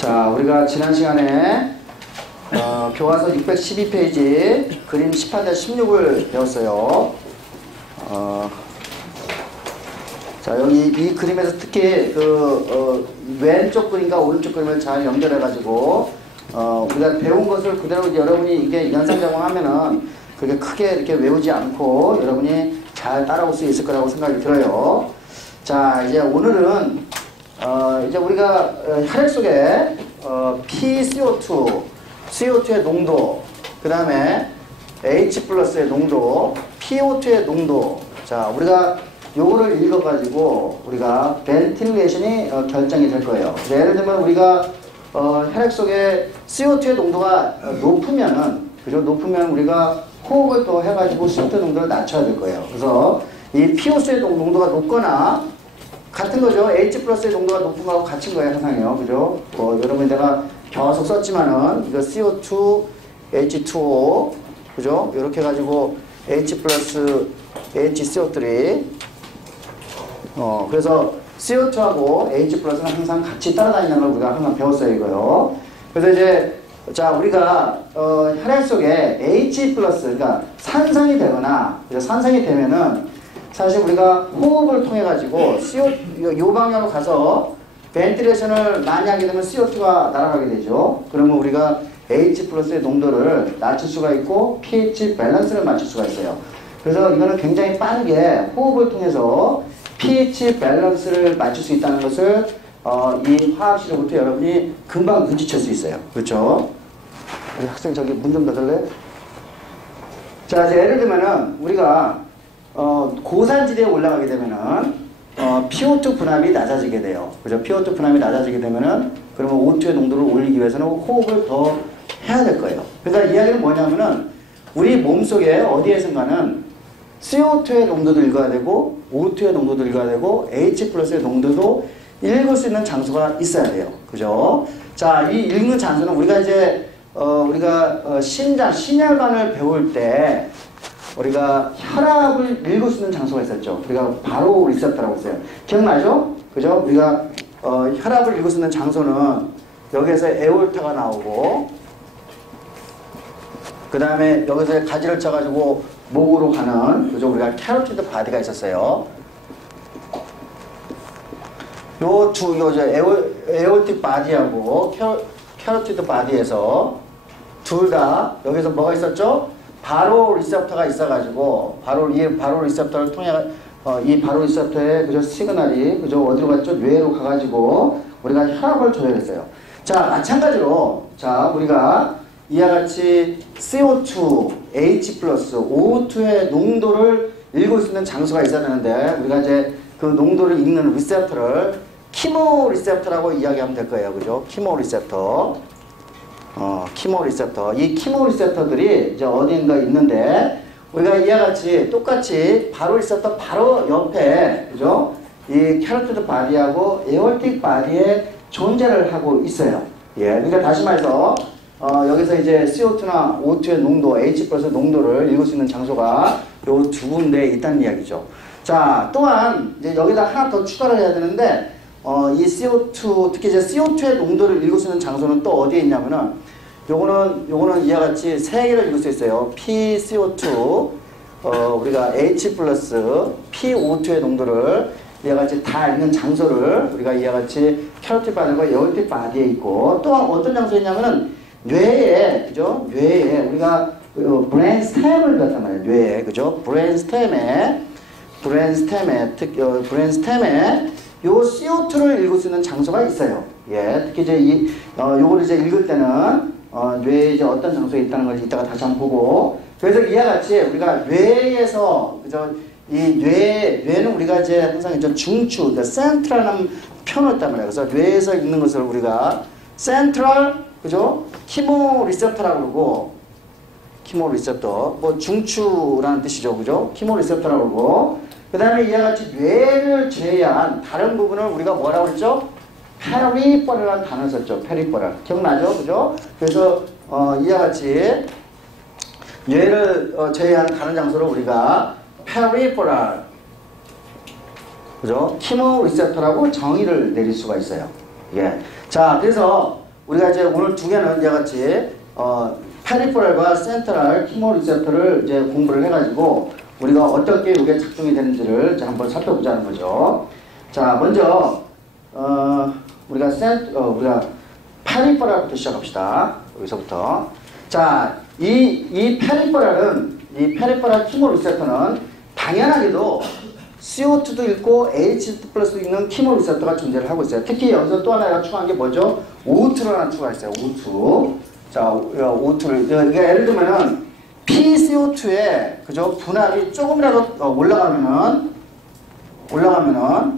자, 우리가 지난 시간에 교과서 612페이지 그림 18-16을 배웠어요. 자, 여기 이 그림에서 특히 왼쪽 그림과 오른쪽 그림을 잘 연결해가지고 우리가 배운 것을 그대로 여러분이 이게 연상작용하면은 그렇게 크게 이렇게 외우지 않고 여러분이 잘 따라올 수 있을 거라고 생각이 들어요. 자, 이제 오늘은 이제 우리가 혈액 속에 PCO2, CO2의 농도, 그 다음에 H+의 농도, PO2의 농도. 자, 우리가 요거를 읽어가지고 우리가 벤틸레이션이 결정이 될 거예요. 예를 들면 우리가 혈액 속에 CO2의 농도가 높으면은, 그죠? 높으면 우리가 호흡을 또 해가지고 CO2 농도를 낮춰야 될 거예요. 그래서 이 PO2의 농도가 높거나 같은 거죠. H+의 농도가 높은 거하고 같은 거예요. 항상요. 그죠? 여러분이 내가 계속 썼지만은 이거 CO2, H2O, 그죠? 이렇게 해가지고 H+, HCO3. 그래서 CO2하고 H+는 항상 같이 따라다니는 걸 우리가 항상 배웠어요. 이거요. 그래서 이제 자, 우리가 혈액 속에 H+, 그러니까 산성이 되거나, 산성이 되면은 사실 우리가 호흡을 통해 가지고 요 방향으로 가서 벤틸레이션을 많이 하게 되면 CO2가 날아가게 되죠. 그러면 우리가 H+의 농도를 낮출 수가 있고 pH 밸런스를 맞출 수가 있어요. 그래서 이거는 굉장히 빠르게 호흡을 통해서 pH 밸런스를 맞출 수 있다는 것을 이 화학식으로부터 여러분이 금방 눈치챌 수 있어요. 그렇죠? 우리 학생 저기 문 좀 닫을래? 자, 이제 예를 들면은 우리가 고산지대에 올라가게 되면은 PO2 분압이 낮아지게 돼요. 그죠? PO2 분압이 낮아지게 되면은 그러면 O2의 농도를 올리기 위해서는 호흡을 더 해야 될 거예요. 그러니까 이야기는 뭐냐면은 우리 몸속에 어디에선가는 CO2의 농도도 읽어야 되고 O2의 농도도 읽어야 되고 H+의 농도도 읽을 수 있는 장소가 있어야 돼요. 그죠? 자, 이 읽는 장소는 우리가 이제 심혈관을 배울 때 우리가 혈압을 읽을 수 있는 장소가 있었죠. 우리가 바로 리셉터라고 했어요. 기억나죠? 그죠? 우리가 혈압을 읽을 수 있는 장소는 여기에서 에올타가 나오고 그 다음에 여기서 가지를 쳐가지고 목으로 가는, 그죠? 우리가 캐로티드 바디가 있었어요. 에올틱 바디하고 캐로티드 바디에서 둘 다 여기서 뭐가 있었죠? 바로 리셉터가 있어가지고 바로 리셉터를 통해 이 바로 리셉터의 그저 시그널이 그저 어디로 갔죠? 뇌로 가가지고 우리가 혈압을 조절했어요. 자, 마찬가지로 자, 우리가 이와 같이 CO2, H+, O2의 농도를 읽을 수 있는 장소가 있어야 되는데 우리가 이제 그 농도를 읽는 리셉터를 키모 리셉터라고 이야기하면 될 거예요. 그죠? 키모 리셉터. 키모 리셉터. 이 키모 리셉터들이 이제 어딘가 있는데 우리가 이와 같이 똑같이 바로 리셉터 바로 옆에, 그죠? 이 캐로티드 바디하고 에올틱 바디에 존재를 하고 있어요. 예. 그러니까 다시 말해서 여기서 이제 CO2나 O2의 농도, H+의 농도를 읽을 수 있는 장소가 요 두 군데에 있다는 이야기죠. 자, 또한 이제 여기다 하나 더 추가를 해야 되는데 이 CO2, 특히 이제 CO2의 농도를 읽을 수 있는 장소는 또 어디에 있냐면은 요거는 이와 같이 세 개를 읽을 수 있어요. PCO2, 우리가 H+, PO2의 농도를 이와 같이 다 읽는 장소를 우리가 이와 같이 캐로티드 바디와 에올틱 바디에 있고, 또한 어떤 장소에 있냐면은 뇌에, 그죠? 뇌에 우리가 브레인 스템을 배웠단 말이에요. 뇌에, 그죠? 브레인 스템에 요 CO2를 읽을 수 있는 장소가 있어요. 예, 특히 이제 요걸 이제 읽을 때는 뇌에 이제 어떤 장소에 있다는 걸 이따가 다시 한번 보고, 그래서 이와 같이 우리가 뇌에서, 그죠? 이 뇌는 우리가 이제 항상 이제 중추, 그러니까 센트럴한 표현을 했단 말이에요. 그래서 뇌에서 읽는 것을 우리가 센트럴, 그죠? 키모 리셉터라고 그러고, 키모 리셉터, 뭐 중추라는 뜻이죠. 그죠? 키모 리셉터라고 그러고, 그 다음에 이와 같이 뇌를 제외한 다른 부분을 우리가 뭐라고 했죠? 페리퍼럴이라는 단어를 썼죠. 페리퍼럴. 기억나죠? 그죠? 그래서 이와 같이 뇌를 제외한 다른 장소를 우리가 페리퍼럴, 그죠? 키모 리셉터라고 정의를 내릴 수가 있어요. 예. 자, 그래서 우리가 이제 오늘 두 개는 이제 같이 페리퍼럴과 센트럴 키모 리셉터를 이제 공부를 해가지고 우리가 어떻게 이게 작동이 되는지를 이제 한번 살펴보자는 거죠. 자, 먼저 우리가 페리퍼럴부터 시작합시다. 여기서부터. 자, 이 페리퍼럴 키모 리셉터는 당연하게도 CO2도 있고 H2+도 있는 키모 리셉터가 존재를 하고 있어요. 특히 여기서 또 하나 추가한 게 뭐죠? O2를 하나 추가했어요. O2. 자, O2를 그러니까 예를 들면은 PCO2에 그죠? 분압이 조금이라도 올라가면은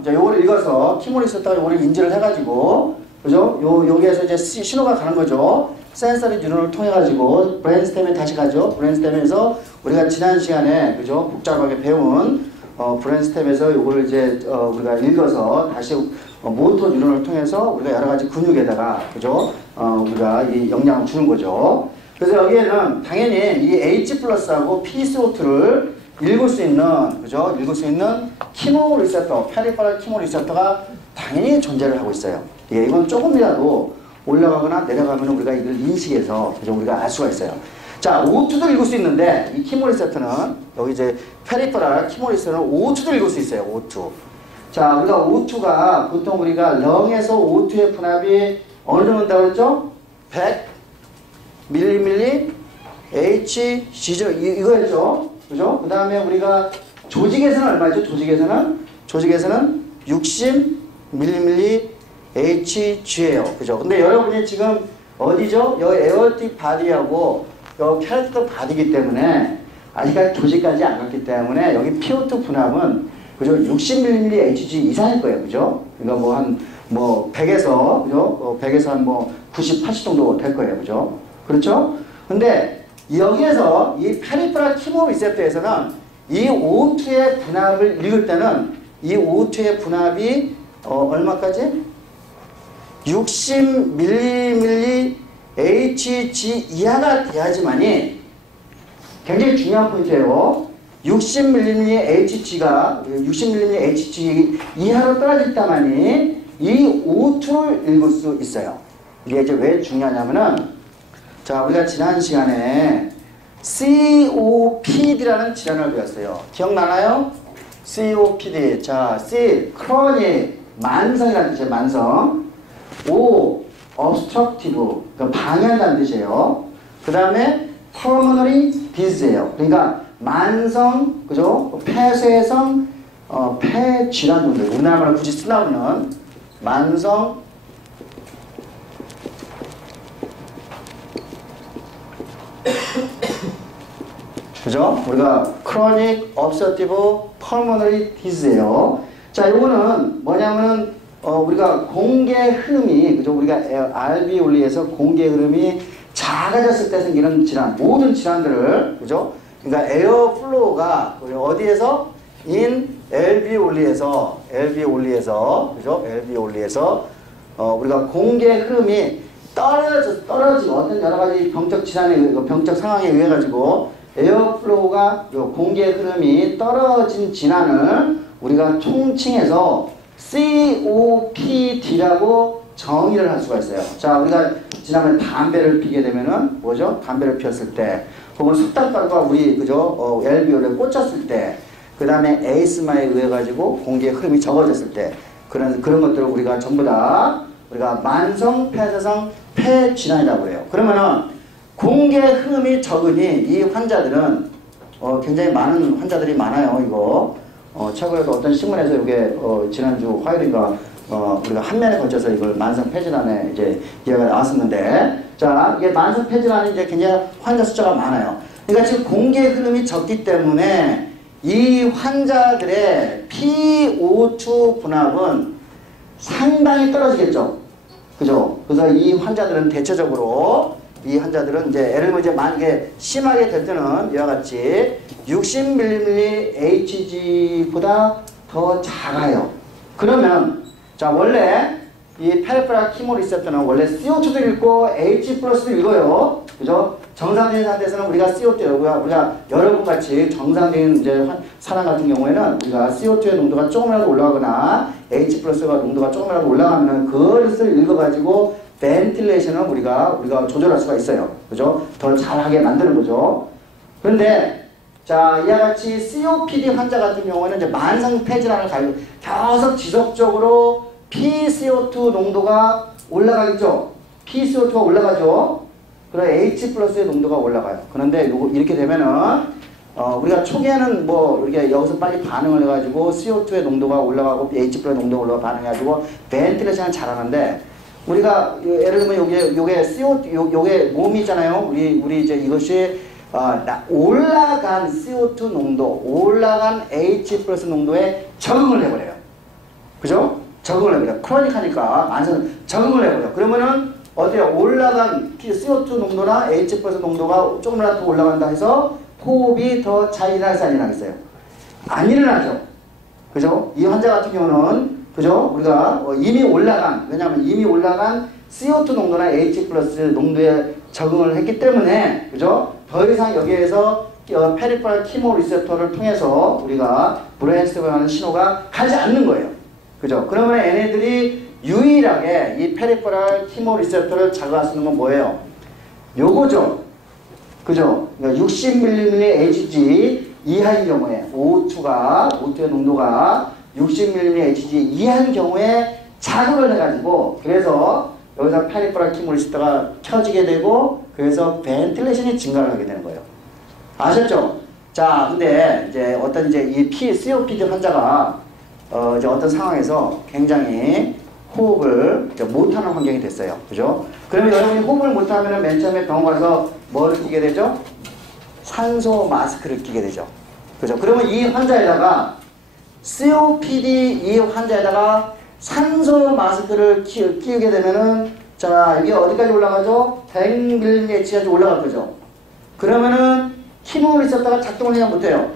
자, 요거를 읽어서 키모 리셉터가 요거를 인지를 해가지고 그죠? 여기에서 이제 신호가 가는 거죠. 센서리 뉴런을 통해 가지고 브레인스템에 다시 가죠. 브레인스템에서 우리가 지난 시간에 그죠? 복잡하게 배운 브레인스템에서 요거를 이제 우리가 읽어서 다시 모터 뉴런을 통해서 우리가 여러 가지 근육에다가 그죠? 우리가 이 영향을 주는 거죠. 그래서 여기에는 당연히 이 H+하고 PCO2를 읽을 수 있는 그죠? 읽을 수 있는 키모 리셉터, 페리퍼럴 키모 리셉터가 당연히 존재를 하고 있어요. 예, 이건 조금이라도 올라가거나 내려가면 우리가 이걸 인식해서 그죠? 우리가 알 수가 있어요. 자, O2도 읽을 수 있는데 이 키모 리셉터는 여기 이제 페리퍼럴 키모 리셉터는 O2도 읽을 수 있어요. O2. 자, 우리가 O2가 보통 우리가 렁에서 O2의 분압이 어느 정도 된다고 그랬죠? 100 밀리밀리 HC죠. 이거였죠. 그죠? 그 다음에 우리가 조직에서는 얼마죠? 조직에서는 60 밀리밀리 HG예요. 그죠? 근데 여러분이 지금 어디죠? 여기 에어틱 바디하고 여기 캐릭터 바디이기 때문에 아직까지 조직까지 안 갔기 때문에 여기 PO2 분압은 그죠? 60mm HG 이상일 거예요. 그죠? 그러니까 뭐 100에서 그죠? 100에서 한 90, 80 정도 될 거예요. 그죠? 그렇죠? 근데 여기에서 이 페리퍼럴 키모 리셉터에서는 이 O2의 분압을 읽을 때는 이 O2의 분압이 얼마까지? 60mm HG 이하가 돼야지만이 굉장히 중요한 포인트예요. 60mm HG 이하로 떨어질 때만이 이 O2를 읽을 수 있어요. 이게 이제 왜 중요하냐면은 자, 우리가 지난 시간에 COPD라는 질환을 배웠어요. 기억나나요? COPD. 자, C, 크로닉, 만성이라는 뜻이에요. 만성. O, obstructive, 그러니까 방해한다는 뜻이에요. 그 다음에 pulmonary disease예요. 그러니까 만성, 그죠? 폐쇄성, 폐질환 정도. 우리나라말로 굳이 쓰나보면 만성, 그죠? 우리가 chronic obstructive pulmonary disease예요. 자, 요거는 뭐냐면은 우리가 공기 흐름이 그죠? 우리가 알비올리에서 공기 흐름이 작아졌을 때 생기는 질환, 모든 질환들을 그죠? 그러니까 에어플로우가 어디에서 in 알비올리에서 그죠? 알비올리에서 우리가 공기 흐름이 떨어지고 어떤 여러 가지 병적 질환에 병적 상황에 의해 가지고 에어플로우가 공기의 흐름이 떨어진 질환을 우리가 총칭해서 COPD라고 정의를 할 수가 있어요. 자, 우리가 지난번에 담배를 피게 되면은 뭐죠? 담배를 피웠을 때, 혹은 석탄가루가 우리 그죠? 알비올에 꽂혔을 때, 그 다음에 에이스마에 의해 가지고 공기의 흐름이 적어졌을 때, 그런 것들을 우리가 전부 다 우리가 만성 폐쇄성 폐질환이라고 해요. 그러면은 공기의 흐름이 적으니 이 환자들은 굉장히 많은 환자들이 많아요. 이거 최근에도 어떤 신문에서 이게 지난주 화요일인가 우리가 한 면에 걸쳐서 이걸 만성 폐질환에 이제 이야기가 나왔었는데, 자, 이게 만성 폐질환이 이제 굉장히 환자 숫자가 많아요. 그러니까 지금 공기의 흐름이 적기 때문에 이 환자들의 PO2 분압은 상당히 떨어지겠죠. 그죠? 그래서 이 환자들은 대체적으로 이 환자들은 이제 예를 들면 이제 만약에 심하게 될 때는 이와 같이 60mm HG보다 더 작아요. 그러면 자, 원래 이 페리퍼럴 키모 리셉터는 원래 CO2도 읽고 H+도 읽어요. 그죠? 정상적인 상태에서는 우리가 CO2, 우리가 여러분같이 정상적인 이제 사람 같은 경우에는 우리가 CO2의 농도가 조금이라도 올라가거나 H+가 농도가 조금이라도 올라가면 그것을 읽어가지고 벤틸레이션을 우리가 조절할 수가 있어요. 그죠? 더 잘하게 만드는 거죠. 그런데 자, 이와 같이 COPD 환자 같은 경우에는 이제 만성 폐질환을 가지고 계속 지속적으로 PCO2 농도가 올라가겠죠. PCO2가 올라가죠. 그럼 H 플러스의 농도가 올라가요. 그런데 요거 이렇게 되면은 우리가 초기에는 뭐 이렇게 여기서 빨리 반응을 해가지고 CO2의 농도가 올라가고 H 플러스 농도가 올라가 반응해가지고 벤틸레이션을 잘하는데 우리가 예를 들면 요게 CO2 요게 몸이 있잖아요. 우리 이제 이것이 올라간 CO2 농도, 올라간 H 플러스 농도에 적응을 해버려요. 그죠? 적응을 해버려요. 크로닉하니까 만성 적응을 해버려요. 그러면은 어때요? 올라간 CO2 농도나 H 플러스 농도가 조금이라도 더 올라간다 해서 호흡이 더 잘 일어나서 안 일어나겠어요? 안 일어나죠. 그죠? 이 환자 같은 경우는 그죠? 우리가 이미 올라간, 왜냐하면 이미 올라간 CO2 농도나 H 플러스 농도에 적응을 했기 때문에 그죠? 더 이상 여기에서 페리퍼럴 키모 리셉터를 통해서 우리가 브레인스토밍 하는 신호가 가지 않는 거예요. 그죠? 그러면 얘네들이 유일하게 이 페리퍼럴 키모 리셉터를 자극할 수 있는 건 뭐예요? 요거죠. 그죠? 그러니까 60ml Hg 이하인 경우에 O2의 농도가 60ml Hg 이하인 경우에 자극을 해가지고 그래서 여기서 페리퍼럴 키모 리셉터가 켜지게 되고 그래서 벤틸레이션이 증가를 하게 되는 거예요. 아셨죠? 자, 근데 이제 어떤 이제 이 COPD 환자가 이제 어떤 상황에서 굉장히 호흡을 못하는 환경이 됐어요. 그죠? 그러면 여러분이 호흡을 못하면 맨 처음에 병원 가서 뭐를 끼게 되죠? 산소 마스크를 끼게 되죠. 그죠? 그러면 이 환자에다가 COPD 이 환자에다가 산소 마스크를 끼우게 되면은 자, 이게 어디까지 올라가죠? 100mH까지 올라갈 거죠. 그러면은 키모 리셉터가 작동을 해야 못해요.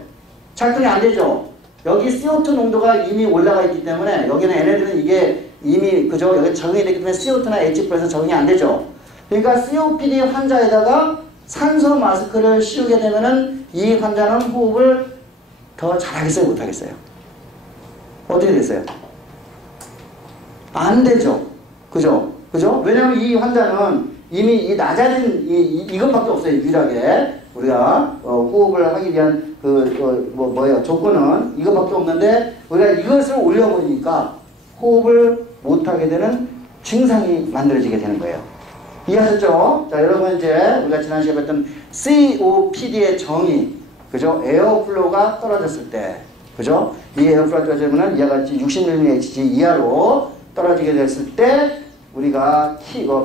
작동이 안 되죠. 여기 CO2 농도가 이미 올라가 있기 때문에 여기는 얘네들은 이게 이미 그죠? 여기 적응이 되기 때문에 CO2나 H 플러스 적응이 안 되죠. 그러니까 COPD 환자에다가 산소 마스크를 씌우게 되면은 이 환자는 호흡을 더 잘하겠어요? 못하겠어요? 어떻게 됐어요? 안 되죠. 그죠? 그죠? 왜냐면 이 환자는 이미 이 낮아진 이것밖에 없어요. 유일하게 우리가 호흡을 하기 위한 조건은 이것밖에 없는데 우리가 이것을 올려버리니까 호흡을 못하게 되는 증상이 만들어지게 되는 거예요. 이해하셨죠? 자, 여러분 이제 우리가 지난 시간에 봤던 COPD의 정의, 그죠? 에어플로우가 떨어졌을 때, 그죠? 이 에어플로우가 떨어지면 이와 같이 60mHg 이하로 떨어지게 됐을 때 우리가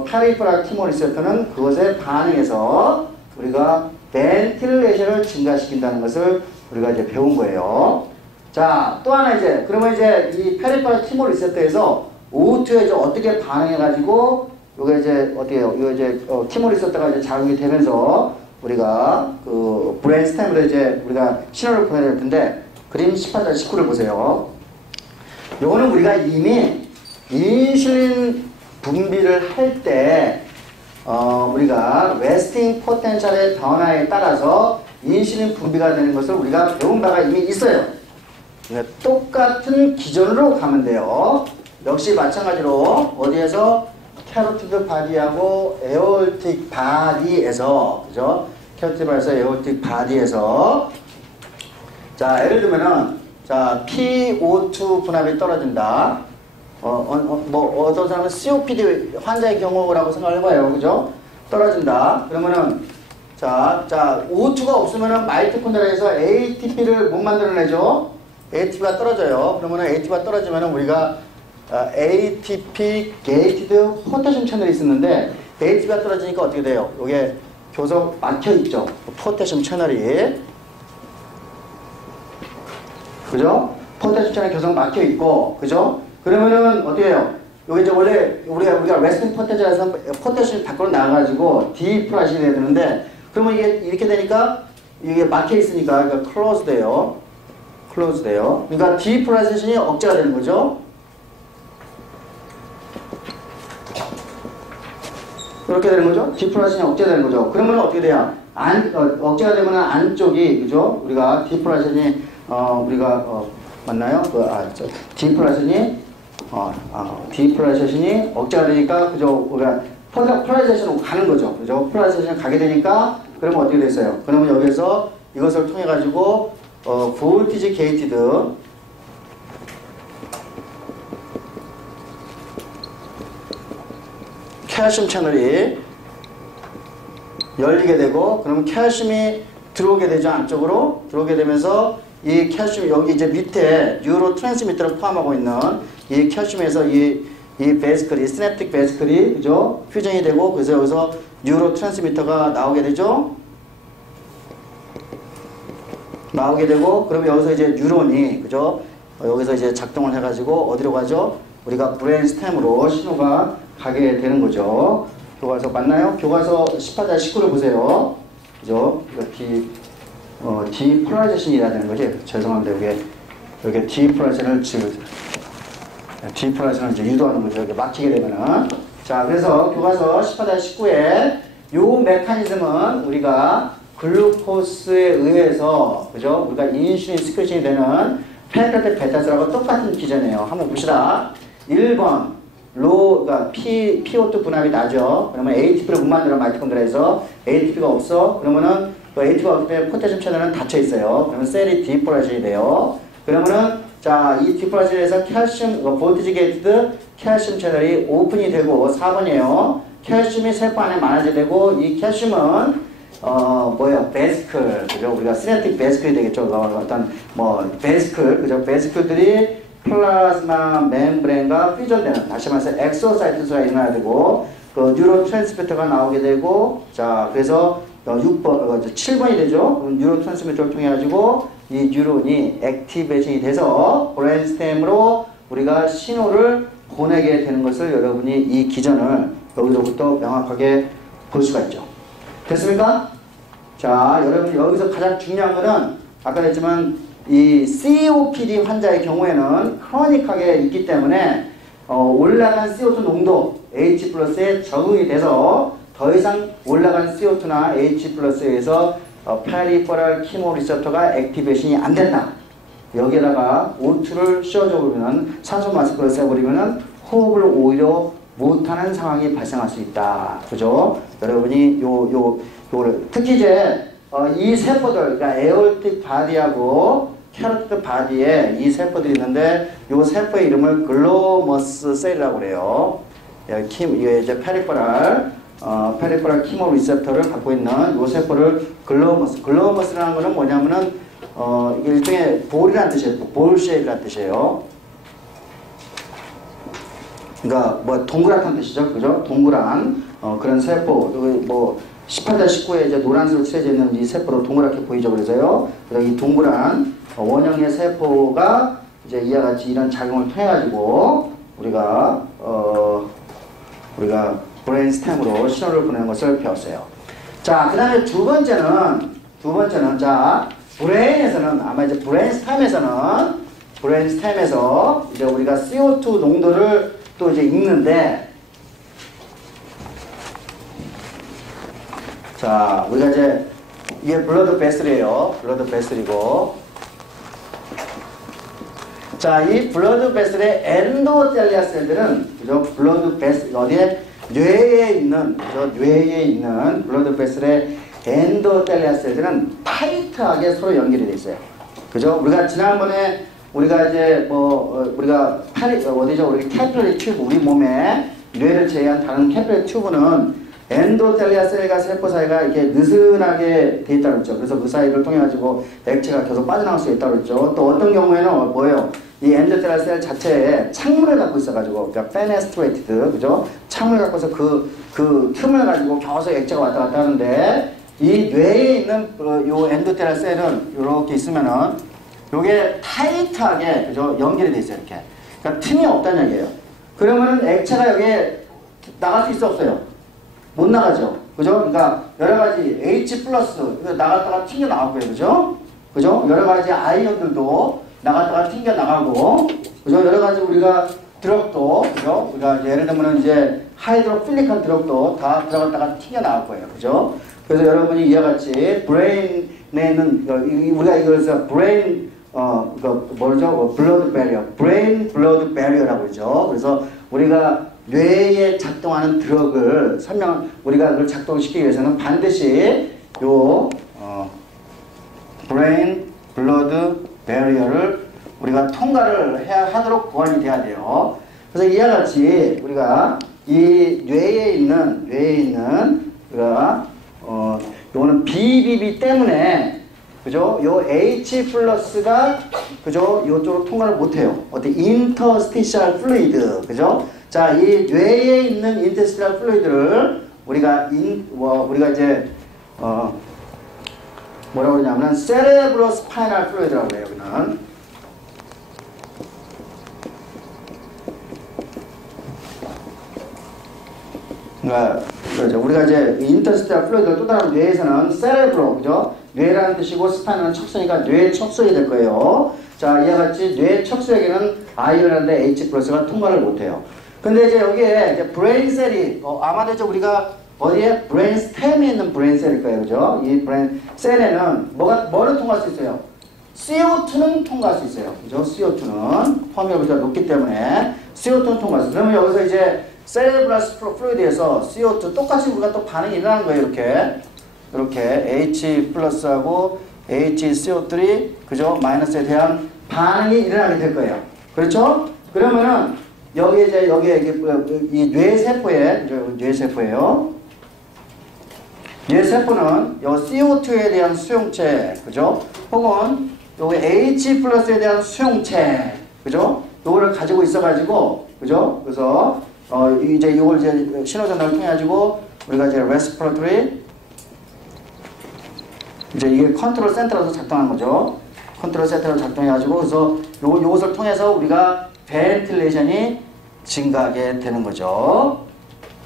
페리퍼럴 키모 리셉터는 그것에 반응해서 우리가 벤틸레이션을 증가시킨다는 것을 우리가 이제 배운 거예요. 자, 또 하나 이제 그러면 이제 이 페리퍼럴 키모 리셉터에서 O2에 이제 어떻게 반응해가지고 요게 이제 어때요? 이거 이제 키모 리셉터가 이제 자극이 되면서 우리가 그 브레인 스템으로 이제 우리가 신호를 보내야 될 텐데 그림 18절 19를 보세요. 요거는 우리가 이미 인슐린 분비를 할 때 우리가 레스팅 포텐셜의 변화에 따라서 인슐린 분비가 되는 것을 우리가 배운 바가 이미 있어요. 그러니까 똑같은 기전으로 가면 돼요. 역시 마찬가지로 어디에서 캐로티드 바디하고 에올틱 바디에서 그죠? 캐로티드 바디에서 에올틱 바디에서 자, 예를 들면은 자, PO2 분압이 떨어진다. 어떤 사람은 COPD 환자의 경우라고 생각을 해봐요. 그죠? 떨어진다. 그러면은, 자, O2가 없으면은 마이토콘드리아에서 ATP를 못 만들어내죠? ATP가 떨어져요. 그러면은 ATP가 떨어지면은 우리가 ATP 게이티드 포테슘 채널이 있었는데 ATP가 떨어지니까 어떻게 돼요? 이게 계속 막혀있죠? 포테슘 채널이. 그죠? 포테슘 채널이 계속 막혀있고, 그죠? 그러면은 어떻게 해요? 여기 이제 원래 우리가 레스팅 포텐셜에서 포텐셜이 밖으로 나가가지고 디플라시이 돼야 되는데 그러면 이게 이렇게 되니까 이게 막혀 있으니까 그러니까 클로즈 돼요. 그러니까 디플라시이 억제가 되는 거죠. 이렇게 되는 거죠. 디플라시이 억제가 되는 거죠. 그러면 어떻게 돼요? 억제가 되면 안쪽이 그죠? 우리가 디플라시이 우리가 맞나요? 디플라시이 디폴라리제이션이 억제가 되니까, 그죠? 우리가 폴라리제이션으로 가는 거죠. 그죠? 폴라리제이션 가게 되니까, 그러면 어떻게 됐어요? 그러면 여기서 이것을 통해 가지고, 볼티지 게이티드, 칼슘 채널이 열리게 되고, 그러면 칼슘이 들어오게 되죠. 안쪽으로 들어오게 되면서 이 칼슘 여기 이제 밑에 뉴로 트랜스미터를 포함하고 있는 이 칼슘에서 이 베스클이 시냅틱 베스클이 그죠? 퓨전이 되고, 그래서 여기서 뉴로 트랜스미터가 나오게 되죠. 나오게 되고, 그러면 여기서 이제 뉴런이 그죠? 여기서 이제 작동을 해가지고 어디로 가죠? 우리가 브레인 스템으로 신호가 가게 되는 거죠. 교과서 맞나요? 교과서 18-19를 보세요. 그죠? 이거 디폴라리제이션이라 되는 거지. 죄송합니다. 여기 디폴라리제이션을 이제 유도하는 거죠. 이렇게 막히게 되면은. 자, 그래서 교과서 18-19에 요 메커니즘은 우리가 글루코스에 의해서, 그죠? 우리가 인슐린 스크래칭이 되는 페네트레이트 베타스라고 똑같은 기전이에요. 한번 봅시다. 1번, 그러니까 PO2 분압이 나죠. 그러면 ATP를 못 만들어 마이토콘드리아에서 ATP가 없어. 그러면은 ATP가 없기 때문에 포타슘 채널은 닫혀 있어요. 그러면 셀이 디폴라리제이션이 돼요. 그러면은 자, 이 디폴라리제이션에서 칼슘, 볼티지 게이티드 칼슘 채널이 오픈이 되고 4번이에요. 칼슘이 세포 안에 많아지게 되고, 이 칼슘은 베스클, 그죠? 우리가 시냅틱 베스클이 되겠죠. 어떤 베스클, 그죠? 베스클들이 플라즈마 멤브레인과 퓨전되는, 다시 말해서 엑소사이토스가 일어나야 되고, 그 뉴로 트랜스미터가 나오게 되고, 자, 그래서 7번이 되죠. 뉴로 트랜스미터를 통해 가지고 이 뉴론이 액티베이션이 돼서 브레인 스템으로 우리가 신호를 보내게 되는 것을 여러분이 이 기전을 여기서부터 명확하게 볼 수가 있죠. 됐습니까? 자, 여러분 여기서 가장 중요한 거는 아까 했지만 이 COPD 환자의 경우에는 크로닉하게 있기 때문에 올라간 CO2 농도 H+에 적응이 돼서 더 이상 올라간 CO2나 H+에 의해서 페리퍼럴 키모 리셉터가 액티베이션이 안 된다. 여기에다가 O2를 씌워줘버리면, 산소 마스크를 써버리면 호흡을 오히려 못하는 상황이 발생할 수 있다. 그죠? 여러분이 요거를 특히 이제 이 세포들, 그러니까 에올틱 바디하고 캐로티드 바디에 이 세포들이 있는데, 요 세포의 이름을 글로머스 셀이라고 그래요. 이게 이제 페리퍼럴 키모 리셉터를 갖고 있는 요 세포를 글로머스라는 거는 뭐냐면은 이게 일종의 볼이라는 뜻이에요. 볼 쉐입이라는 뜻이에요. 그러니까 동그랗다는 뜻이죠. 그죠? 동그란 그런 세포. 18-19에 이제 노란색으로 칠해져 있는 이 세포로 동그랗게 보이죠. 그래서요. 그래서 이 동그란 원형의 세포가 이제 이와 같이 이런 작용을 통해 가지고 우리가 브레인 스템으로 신호를 보내는 것을 배웠어요. 자, 그 다음에 두 번째는 자, 브레인에서는 아마 이제 브레인 스템에서 이제 우리가 CO2 농도를 또 이제 읽는데, 자, 우리가 이제 이게 블러드 베슬이에요. 블러드 베슬이고, 자, 이 블러드 베슬의 엔도텔리아 셀들은 그죠? 블러드 베슬 어디에 뇌에 있는 블러드 베슬의 엔도텔리아 셀들은 타이트하게 서로 연결이 돼 있어요. 그죠? 우리가 지난번에 우리가 이제 우리가 어디죠? 우리 캐피러리 튜브, 우리 몸에 뇌를 제외한 다른 캐피러리 튜브는 엔도텔리아 셀과 세포 사이가 이렇게 느슨하게 돼 있다고 했죠. 그래서 그 사이를 통해 가지고 액체가 계속 빠져나갈 수 있다고 했죠. 또 어떤 경우에는 뭐예요? 이 엔도텔리아 셀 자체에 창문을 갖고 있어가지고, 그러니까 fenestrated, 그죠? 창문을 갖고서 그 틈을 가지고 겨우서 액체가 왔다 갔다 하는데, 이 뇌에 있는 요 엔도텔리아 셀은 이렇게 있으면은 요게 타이트하게, 그죠? 연결이 돼 있어요. 이렇게. 그러니까 틈이 없다는 얘기예요. 그러면은 액체가 여기에 나갈 수 있어 없어요? 못 나가죠. 그죠? 그러니까 여러 가지 H+ 나갔다가 튕겨 나가고요. 그죠? 그죠? 여러 가지 아이언들도 나갔다가 튕겨 나가고, 그죠? 여러 가지 우리가 드럭도, 그죠? 우리가 예를 들면 이제 하이드로필릭한 드럭도 다 들어갔다가 튕겨 나갈 거예요. 그죠? 그래서 여러분이 이와 같이 브레인에 있는, 우리가 이걸 해서 브레인 그 뭐죠? 블러드 베리어, 브레인 블러드 베리어라고 그러죠. 그래서 우리가 뇌에 작동하는 드럭을 우리가 그걸 작동시키기 위해서는 반드시 요 브레인 블러드 베리어를 우리가 통과를 하도록 보완이 돼야 돼요. 그래서 이와 같이 우리가 이 뇌에 있는 우리가 요거는 BBB 때문에 그죠? 요 H 플러스가 그죠? 요쪽으로 통과를 못해요. 어때? 인터스티셜 플루이드 그죠? 자, 이 뇌에 있는 인터스티셜 플루이드를 우리가 우리가 이제 뭐라고 그러냐면은 세레브로 스파이널 플루이드라고 해요. 여기는 그렇죠. 우리가 이제 인터스티셜 플루이드를 또 다른 뇌에서는 세레브로 그죠? 뇌라는 뜻이고 스파이널은 척수니까 뇌 척수이 될 거예요. 자, 이와 같이 뇌 척수에게는 아이언인데 H 플러스가 통과를 못해요. 근데 이제 여기에 이제 브레인 셀이 아마도 이제 우리가 어디에 브레인 스템에 있는 브레인 셀일 거예요, 그죠? 이 브레인 셀에는 뭐를 통과할 수 있어요? CO2는 통과할 수 있어요, 그죠? CO2는 포함율보다 높기 때문에 CO2는 통과할 수 있어요. 그러면 여기서 이제 세레브라스 플루이드에서 CO2 똑같이 우리가 또 반응이 일어나는 거예요, 이렇게 H 플러스하고 HCO3 그죠? 마이너스에 대한 반응이 일어나게 될 거예요. 그렇죠? 그러면은 여기에 이 뇌세포예요. 뇌세포는 요 CO2에 대한 수용체, 그죠? 혹은 요 H 플러스에 대한 수용체, 그죠? 요거를 가지고 있어가지고, 그죠? 그래서 이제 요걸 이제 신호전달을 통해 가지고 우리가 이제 레스피레토리 이제 이게 컨트롤 센터로서 작동하는 거죠. 컨트롤 센터로 작동해가지고 그래서 요것을 통해서 우리가 벤틸레이션이 증가하게 되는 거죠.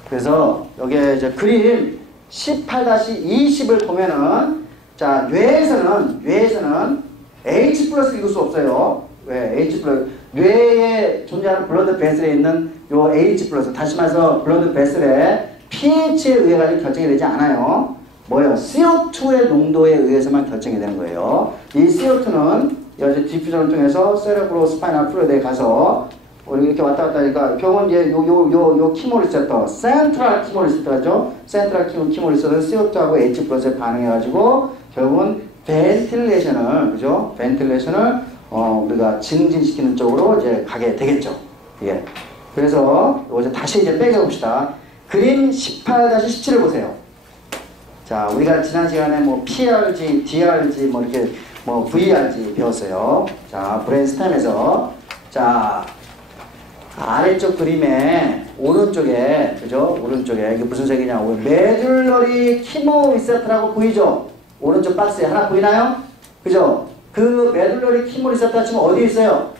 그래서 여기에 이제 그림 18-20을 보면은 자 뇌에서는 H 플러스 읽을 수 없어요. 왜? H 플러스 뇌에 존재하는 블러드 베슬에 있는 요 H 플러스 다시 말해서 블러드 베슬의 pH에 의해 가지고 결정이 되지 않아요. 뭐예요? CO2의 농도에 의해서만 결정이 되는 거예요. 이 CO2는 이제 디퓨전을 통해서 세레브로 스파이널 플루이드에 가서 우리 이렇게 왔다 갔다 하니까 결국은 이제 요 키모 리셉터, 센트럴 키모 리셉터죠. 센트럴 키모 리셉터는 CO2하고 H 플러스에 반응해가지고 결국은 벤틸레이션을 그죠? 벤틸레이션을 우리가 증진시키는 쪽으로 이제 가게 되겠죠. 예. 그래서 이제 다시 이제 빼겨 봅시다. 그림 18-17을 보세요. 자, 우리가 지난 시간에 뭐 PRG, DRG, 뭐 이렇게 뭐 VRG 배웠어요. 자, 브레인 스템에서 자 아래쪽 그림에 오른쪽에 그죠? 오른쪽에 이게 무슨 색이냐고 메듈러리 키모 리셉터라고 보이죠? 오른쪽 박스에 하나 보이나요? 그죠? 그 메듈러리 키모 리셉터 지금 어디에 있어요?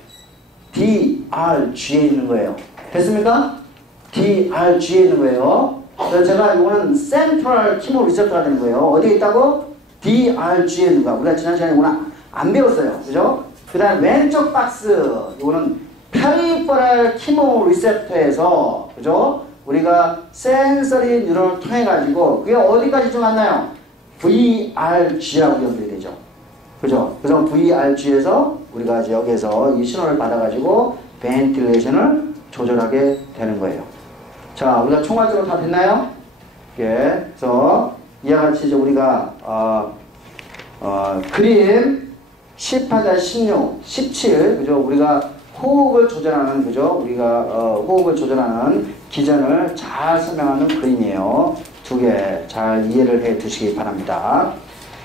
DRG에 있는 거예요. 됐습니까? DRG에 있는 거예요. 그래서 제가 이거는 센트럴 키모 리셉터가 되는 거예요. 어디에 있다고? DRG에 있는 거야. 우리가 지난 시간에 이거는 안 배웠어요. 그죠? 그 다음 왼쪽 박스 이거는 페리퍼럴 키모 리셉터에서 그죠? 우리가 센서리 뉴런을 통해 가지고 그게 어디까지 좀 왔나요? VRG하고 연결이 되죠. 그죠? 그래서 VRG에서 우리가 이제 여기에서 이 신호를 받아 가지고 벤틸레이션을 조절하게 되는 거예요. 자, 우리가 총괄적으로 다 됐나요? 예. 그래서 이와 같이 이제 우리가 그림 18-16, 17 그죠? 우리가 호흡을 조절하는 그죠? 우리가 호흡을 조절하는 기전을 잘 설명하는 그림이에요. 두 개 잘 이해를 해 두시기 바랍니다.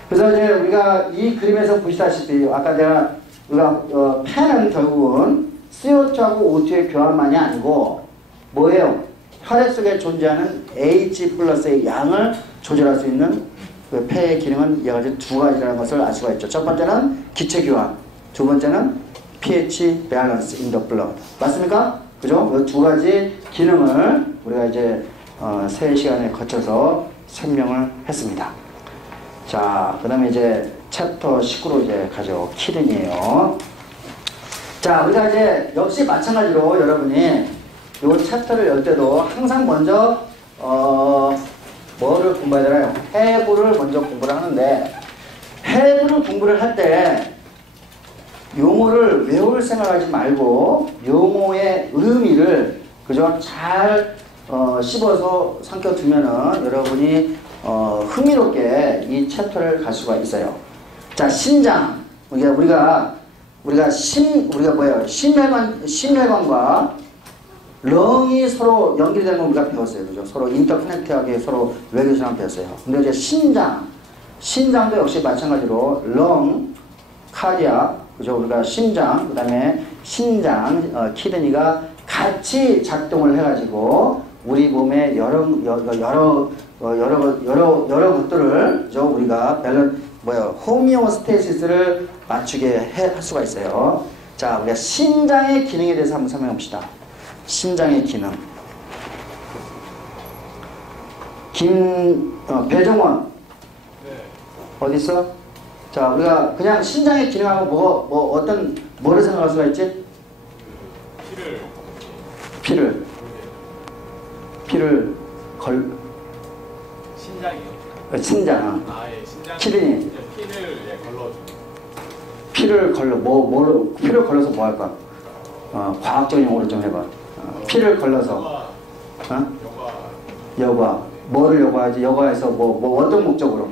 그래서 이제 우리가 이 그림에서 보시다시피 아까 우리가 펜은 결국은 CO2하고 O2의 교환만이 아니고 뭐예요? 혈액 속에 존재하는 H 플러스의 양을 조절할 수 있는 그 폐의 기능은 이와 같이 두 가지라는 것을 알 수가 있죠. 첫 번째는 기체 교환, 두 번째는 pH balance in the blood. 맞습니까? 그죠? 그 두 가지 기능을 우리가 이제 3시간에 거쳐서 설명을 했습니다. 자, 그 다음에 이제 챕터 19로 이제 가죠. 키든이에요. 자, 우리가 이제 역시 마찬가지로 여러분이 요 챕터를 열 때도 항상 먼저 뭐를 공부해야 되나요? 해부를 먼저 공부를 하는데 해부를 공부를 할 때 용어를 외울 생각하지 말고 용어의 의미를 그저 잘 씹어서 삼켜두면은 여러분이 흥미롭게 이 챕터를 갈 수가 있어요. 자, 신장. 우리가 뭐예요? 심혈관과 렁이 서로 연결되는 걸 우리가 배웠어요. 그죠? 서로 인터커넥트하게 서로 외교선을 배웠어요. 근데 이제 신장도 역시 마찬가지로 렁, 카디아, 그죠? 우리가 심장, 그 다음에 신장, 키드니가 같이 작동을 해가지고 우리 몸의 여러 것들을 그죠? 우리가 호미오스테시스를 맞추게 할 수가 있어요. 자, 우리가 신장의 기능에 대해서 한번 설명해 봅시다. 신장의 기능. 배정원. 네. 어디 있어? 자, 우리가 그냥 신장의 기능하고 뭐를 생각할 수가 있지? 피를 신장이요. 신장. 아, 예, 신장. 키드니. 피를 걸러주고. 피를 걸러서 뭐 할까? 과학적인 용어를 좀 해봐. 피를 걸러서. 여과. 뭐를 여과하지? 여과해서 어떤 목적으로?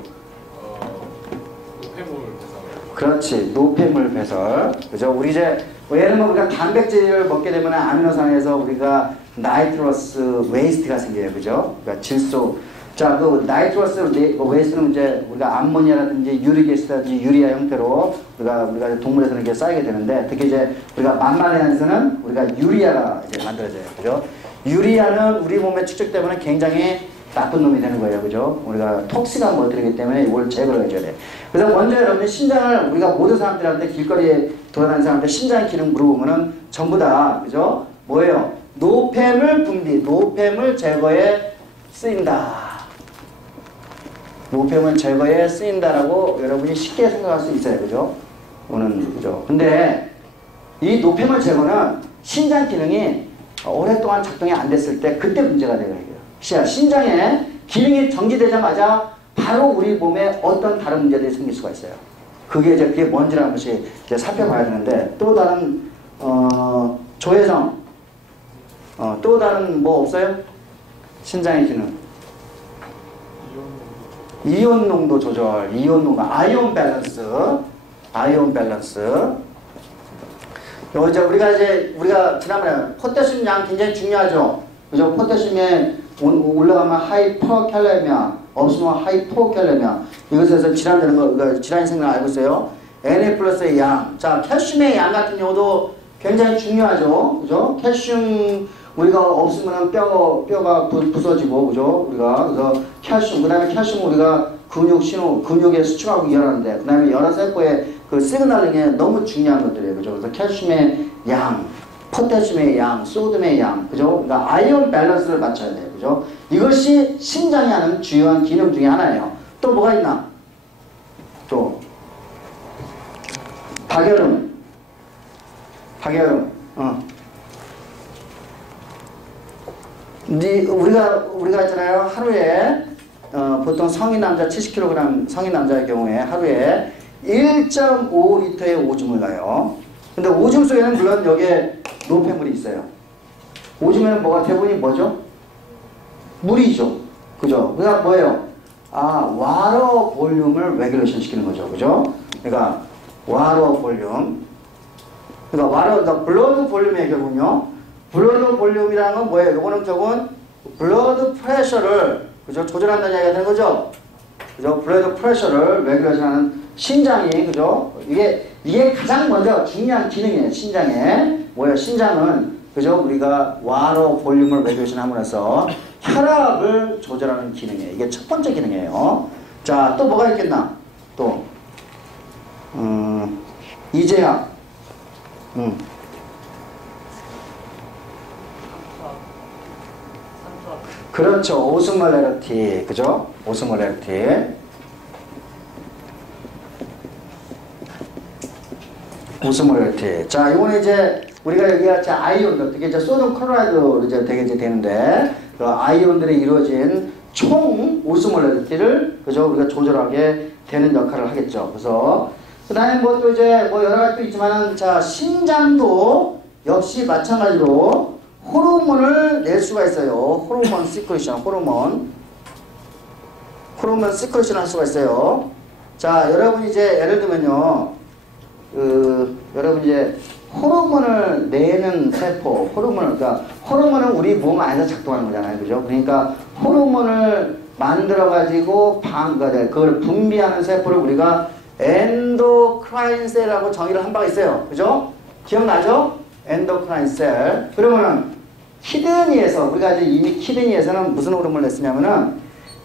노폐물 배설. 그렇지. 노폐물 배설. 그죠? 우리 이제 예를 들면 우리가 단백질을 먹게 되면 아미노산에서 우리가 나이트러스 웨이스트가 생겨요. 그죠? 그러니까 질소. 자, 그 나이트러스 웨이스트는 이제 우리가 암모니아라든지 유리게스라든지 유리아 형태로 우리가 동물에서는 이렇게 쌓이게 되는데, 특히 이제 우리가 만만해에서는 우리가 유리아가 이제 만들어져요. 그죠? 유리아는 우리 몸에 축적되면 굉장히 나쁜 놈이 되는 거예요. 그죠? 우리가 톡식한 것들이기 때문에 이걸 제거를 해줘야 돼. 그래서 먼저 여러분들 신장을 우리가 모든 사람들한테 길거리에 돌아다니는 사람한테 신장 기능 물어보면은 전부 다, 그죠? 뭐예요? 노폐물 분비, 노폐물 제거에 쓰인다. 노폐물 제거에 쓰인다라고 여러분이 쉽게 생각할 수 있어요. 그죠? 그죠? 근데 이 노폐물 제거는 신장 기능이 오랫동안 작동이 안 됐을 때 그때 문제가 되는 거예요. 신장의 기능이 정지되자마자 바로 우리 몸에 어떤 다른 문제들이 생길 수가 있어요. 그게 뭔지를 한 번씩 이제 살펴봐야 되는데, 또 다른 조혜성, 또 다른 뭐 없어요? 신장의 기능. 이온 농도 조절, 아이온 밸런스. 이제 우리가 지난번에 포타슘 양 굉장히 중요하죠. 그죠? 포타슘에 올라가면 하이퍼칼레미아, 없으면 하이포칼레미아. 이것에서 질환되는 거, 질환이 생기는 거 알고 있어요? Na 플러스의 양. 자, 칼슘의 양 같은 경우도 굉장히 중요하죠. 그죠? 칼슘 우리가 없으면 뼈가 부서지고, 그죠? 그래서 칼슘, 그 다음에 칼슘 우리가 근육에 수축하고 이어하는데, 그 다음에 여러 세포의 그 시그널링에 너무 중요한 것들이에요. 그죠? 그래서 칼슘의 양, 포타슘의 양, 소듐의 양, 그죠? 그러니까 아이온 밸런스를 맞춰야 돼요. 그죠? 이것이 신장이 하는 주요한 기능 중에 하나예요. 또 뭐가 있나? 또 박여름. 우리가 있잖아요. 하루에 보통 성인 남자 70kg 성인 남자의 경우에 하루에 1.5리터의 오줌을 가요. 근데 오줌 속에는 물론 여기에 노폐물이 있어요. 오줌에는 대부분이 뭐죠? 물이죠. 그죠? 그러니까 뭐예요? 와터 볼륨을 레귤레이션 시키는 거죠. 그죠? 그러니까 와터 볼륨. 그러니까 블러드 볼륨의 경우는요. 블러드 볼륨이라는 건 뭐예요? 요거는 블러드 프레셔를, 그죠? 조절한다는 얘기가 되는 거죠? 그죠? 블러드 프레셔를 레귤레이션 하는 신장이, 그죠? 이게 가장 먼저 중요한 기능이에요. 신장은, 그죠? 우리가 와터 볼륨을 레귤레이션 함으로써 혈압을 조절하는 기능이에요. 이게 첫 번째 기능이에요. 자, 또 뭐가 있겠나? 또, 이재학. 그렇죠. 오스모레르티. 그죠? 오스모레르티. 자, 이거는 이제 우리가 여기가 아이온, 이게 이제 소듐 클로라이드로 이제 되는데, 그 아이온들이 이루어진 총 오스모레르티를, 그죠? 우리가 조절하게 되는 역할을 하겠죠. 그래서 그 다음에 뭐 또 이제 뭐 여러 가지 또 있지만은, 자, 심장도 역시 마찬가지로 호르몬을 낼 수가 있어요. 호르몬 시크레션, 호르몬 시크레션 할 수가 있어요. 자, 여러분 이제 예를 들면요, 여러분 이제 호르몬을 내는 세포, 그러니까 호르몬은 우리 몸 안에서 작동하는 거잖아요, 그죠? 그러니까 호르몬을 만들어가지고 그걸 분비하는 세포를 우리가 엔도크라인 셀이라고 정의를 한 바가 있어요, 그죠? 기억나죠? 엔도크라인 셀. 그러면은 키드니에서 우리가 이제 이미 키드니에서는 무슨 호르몬을 냈으냐면은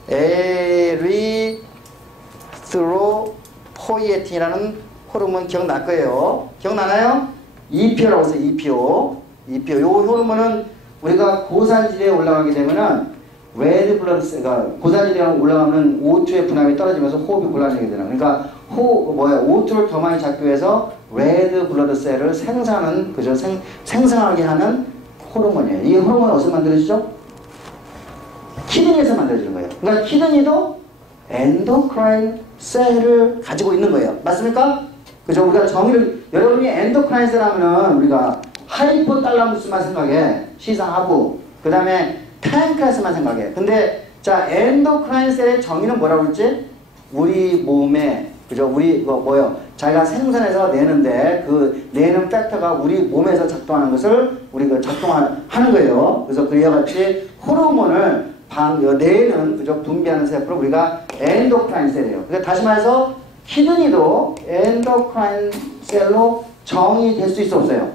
에리스로포이에틴이라는 호르몬 기억날 거예요. 기억나나요? EPO라고 써요. EPO. 요 호르몬은 우리가 고산지대에 올라가게 되면은 레드 블러드가 고산지대에 올라가면 O2의 분압이 떨어지면서 호흡이 곤란하게 되는. 그러니까 O2를 더 많이 잡기 위해서 레드 블러드 셀을 생성하게 하는 호르몬이에요. 이 호르몬이 어디서 만들어지죠? 키드니에서 만들어지는 거예요. 그러니까 키드니도 엔도크라인 셀을 가지고 있는 거예요. 맞습니까? 그죠? 우리가 정의를, 여러분이 엔도크라인 셀 하면은 우리가 하이포탈라무스만 생각해. 시상하부. 그 다음에 팬크레스만 생각해. 근데, 자, 엔도크라인 셀의 정의는 뭐라고 했지? 우리 몸에, 그죠? 자기가 생산해서 내는데, 그 내는 팩터가 우리 몸에서 작동하는 것을 우리가 작동하는 거예요. 그래서 그와 같이 호르몬을 내는, 그죠? 분비하는 세포를 우리가 엔도크라인 셀이에요. 그러니까 다시 말해서, 키드니도 엔도크라인 셀로 정의될 수 있어 없어요?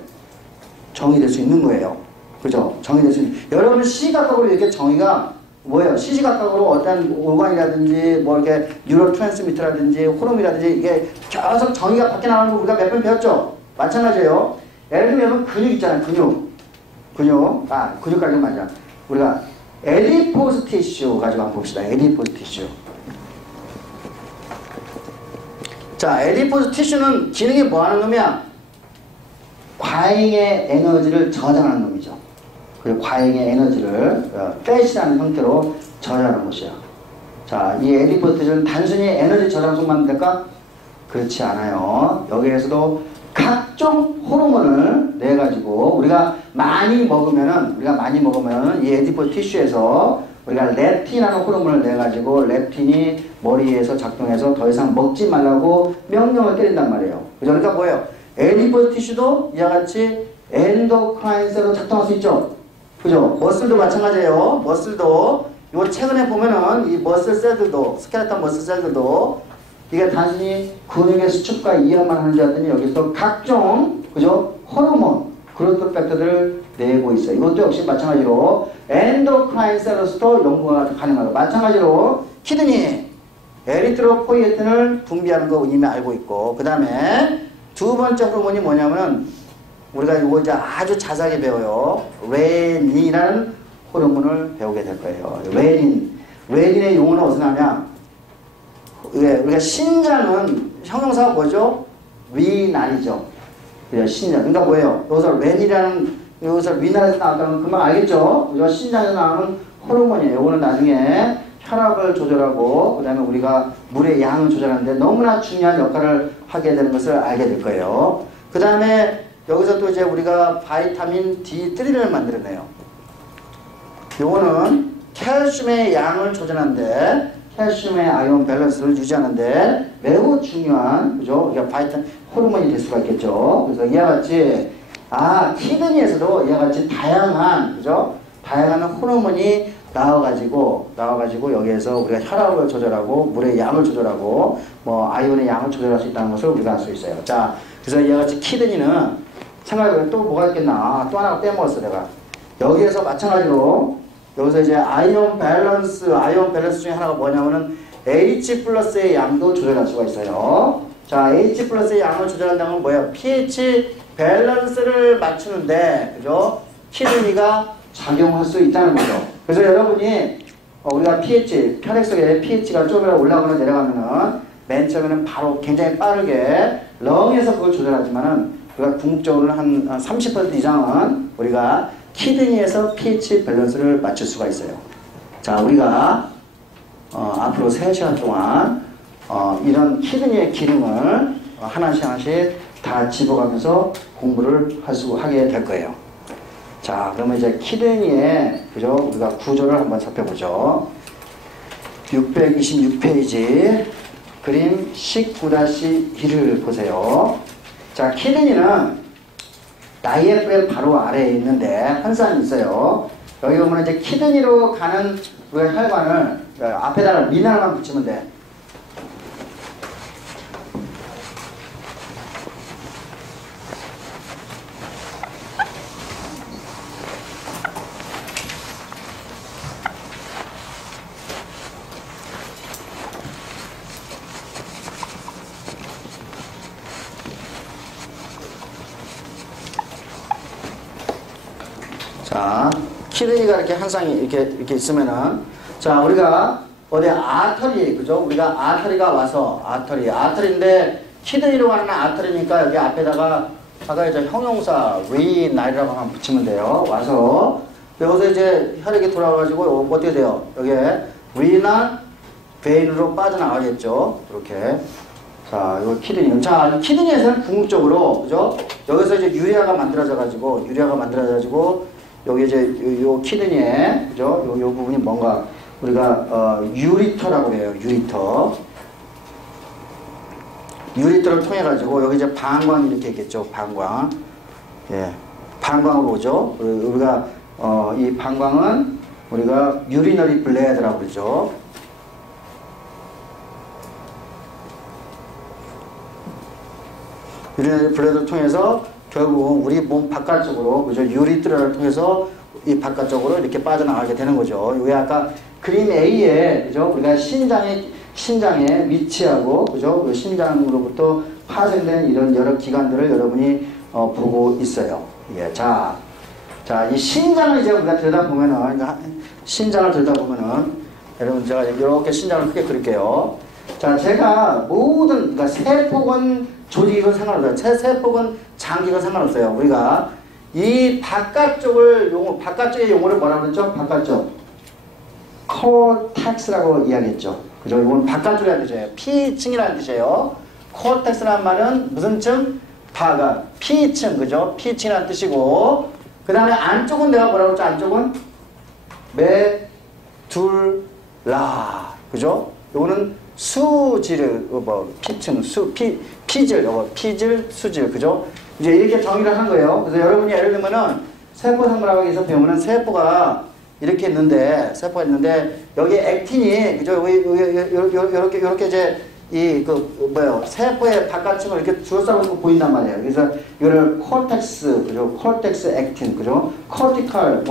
정의될 수 있는 거예요. 그죠? 정의될 수 있는. 여러분 시각각으로 이렇게 정의가 뭐예요? 시시각각으로 어떤 오간이라든지 뭐 이렇게 뉴로 트랜스미터라든지 호르몬이라든지 이게 계속 정의가 밖에 나가는 거 우리가 몇 번 배웠죠? 마찬가지예요. 예를 들면 근육 있잖아요. 근육 가지고 맞아. 우리가 에디포스 티슈 가지고 한번 봅시다. 에디포스 티슈. 자, 에디포스 티슈는 기능이 뭐 하는 놈이야? 과잉의 에너지를 저장하는 놈이죠. 그리고 과잉의 에너지를 팻이라는 형태로 저장하는 것이야. 자, 이 에디포스 티슈는 단순히 에너지 저장소만 될까? 그렇지 않아요. 여기에서도 각종 호르몬을 내가지고 우리가 많이 먹으면은 이 에디포스 티슈에서 우리가 렙틴이라는 호르몬을 내가지고 렙틴이 머리에서 작동해서 더 이상 먹지 말라고 명령을 때린단 말이에요. 그죠? 그러니까 뭐예요? 에디포스 티슈도 이와 같이 엔도크라인 셀로 작동할 수 있죠. 그죠? 머슬도 마찬가지예요. 머슬도 요 최근에 보면은 이 머슬 셀들도 스켈레톤 머슬 셀들도 이게 단순히 근육의 수축과 이완만 하는 줄 알았더니 여기서 각종 그죠? 호르몬 그로스 팩터들을 내고 있어요. 이것도 역시 마찬가지로 엔도크라인 셀로서도 연구가 가능하고 마찬가지로 키드니 에리트로포이에틴을 분비하는 거 이미 알고 있고 그 다음에 두 번째 호르몬이 뭐냐면은 우리가 이거 이제 아주 자세하게 배워요. 레닌이라는 호르몬을 배우게 될 거예요. 레닌의 용어는 어디서 나냐? 우리가 신장은 형용사가 뭐죠? 위난이죠. 신장. 그러니까 뭐예요? 여기서 위난에서 나왔다는 금방 알겠죠? 신장에서 나오는 호르몬이에요. 이거는 나중에 혈압을 조절하고 그 다음에 우리가 물의 양을 조절하는데 너무나 중요한 역할을 하게 되는 것을 알게 될 거예요. 그 다음에 여기서 또 이제 우리가 바이타민 D3를 만들어내요. 요거는 칼슘의 양을 조절하는데 칼슘의 아이온 밸런스를 유지하는데 매우 중요한 그죠? 바이타민 호르몬이 될 수가 있겠죠. 그래서 이와 같이 키드니에서도 이와 같이 다양한 그죠? 다양한 호르몬이 나와가지고 여기에서 우리가 혈압을 조절하고 물의 양을 조절하고 뭐 아이온의 양을 조절할 수 있다는 것을 우리가 알 수 있어요. 자, 그래서 이와 같이 키드니는 생각해보면 또 뭐가 있겠나? 또 하나 빼먹었어 내가. 여기에서 마찬가지로 여기서 이제 아이온 밸런스 중에 하나가 뭐냐면은 H 플러스의 양도 조절할 수가 있어요. 자, H 플러스의 양을 조절한다는 건 뭐예요? pH 밸런스를 맞추는데, 그죠? 키드니가 작용할 수 있다는 거죠. 그래서 여러분이 우리가 pH, 혈액 속에 pH가 조금이라도 올라가거나 내려가면은 맨 처음에는 바로 굉장히 빠르게 렁에서 그걸 조절하지만은 우리가 궁극적으로는 한 30% 이상은 우리가 키드니에서 pH 밸런스를 맞출 수가 있어요. 자, 우리가 앞으로 3시간 동안 이런 키드니의 기능을 하나씩 하나씩 다 집어가면서 공부를 하게 될 거예요. 자, 그러면 이제 키드니의 그죠? 우리가 구조를 한번 살펴보죠. 626페이지 그림 19-1을 보세요. 자, 키드니는 다이애프램 바로 아래에 있는데 한 쌍이 있어요. 여기 보면 이제 키드니로 가는 우리가 혈관을 앞에다가 미나를만 붙이면 돼. 자, 키드니가 이렇게 한 쌍이 이렇게 있으면은, 자, 우리가 어디 아터리, 그죠? 우리가 아터리가 와서, 아터리인데, 키드니로 가는 아터리니까 여기 앞에다가 아까 이제 형용사, 리나이라고 한번 붙이면 돼요. 와서, 여기서 이제 혈액이 돌아가가지고, 어떻게 돼요? 여기에 리나 베인으로 빠져나가겠죠? 이렇게. 자, 이거 키드니. 자, 키드니에서는 궁극적으로, 그죠? 여기서 이제 유리아가 만들어져가지고, 여기 이제 요 키드니에 그죠? 요 부분이 뭔가 우리가 유리터라고 해요. 유리터를 통해 가지고 여기 이제 방광이 이렇게 있겠죠. 방광. 예. 방광으로 오죠. 우리가 이 방광은 우리가 유리너리 블레드라고 그러죠. 유리너리 블레드를 통해서 결국 우리 몸 바깥쪽으로 그죠? 유리트를 통해서 이 바깥쪽으로 이렇게 빠져나가게 되는 거죠. 왜 아까 그림 A에 그죠? 우리가 신장에 위치하고 그죠? 그 신장으로부터 파생된 이런 여러 기관들을 여러분이 보고 있어요. 예, 자, 이 신장을 이제 우리가 들여다보면은 여러분 제가 이렇게 신장을 크게 그릴게요. 자, 제가 모든 그러니까 세포건 조직이건 상관없어요. 세포건 장기건 상관없어요. 우리가 이 바깥쪽의 용어를 뭐라고 그랬죠? 바깥쪽. 콜텍스라고 이야기했죠. 그죠? 이건 바깥쪽이라는 뜻이에요. 피층이라는 뜻이에요. 콜텍스라는 말은 무슨 층? 피층, 그죠? 피층이라는 뜻이고, 그 다음에 안쪽은 내가 뭐라고 했죠? 안쪽은 메둘라. 그죠? 요거는 수질, 피층, 피질, 수질, 그죠? 이제 이렇게 정의를 한 거예요. 그래서 여러분이 예를 들면은 세포생물학에서 배우면 세포가 이렇게 있는데, 여기 액틴이, 그죠? 요렇게 이제, 세포의 바깥층을 이렇게 둘러싸고 보인단 말이에요. 그래서 이거를 콜텍스, 그죠? 콜텍스 액틴, 그죠? 콜티컬,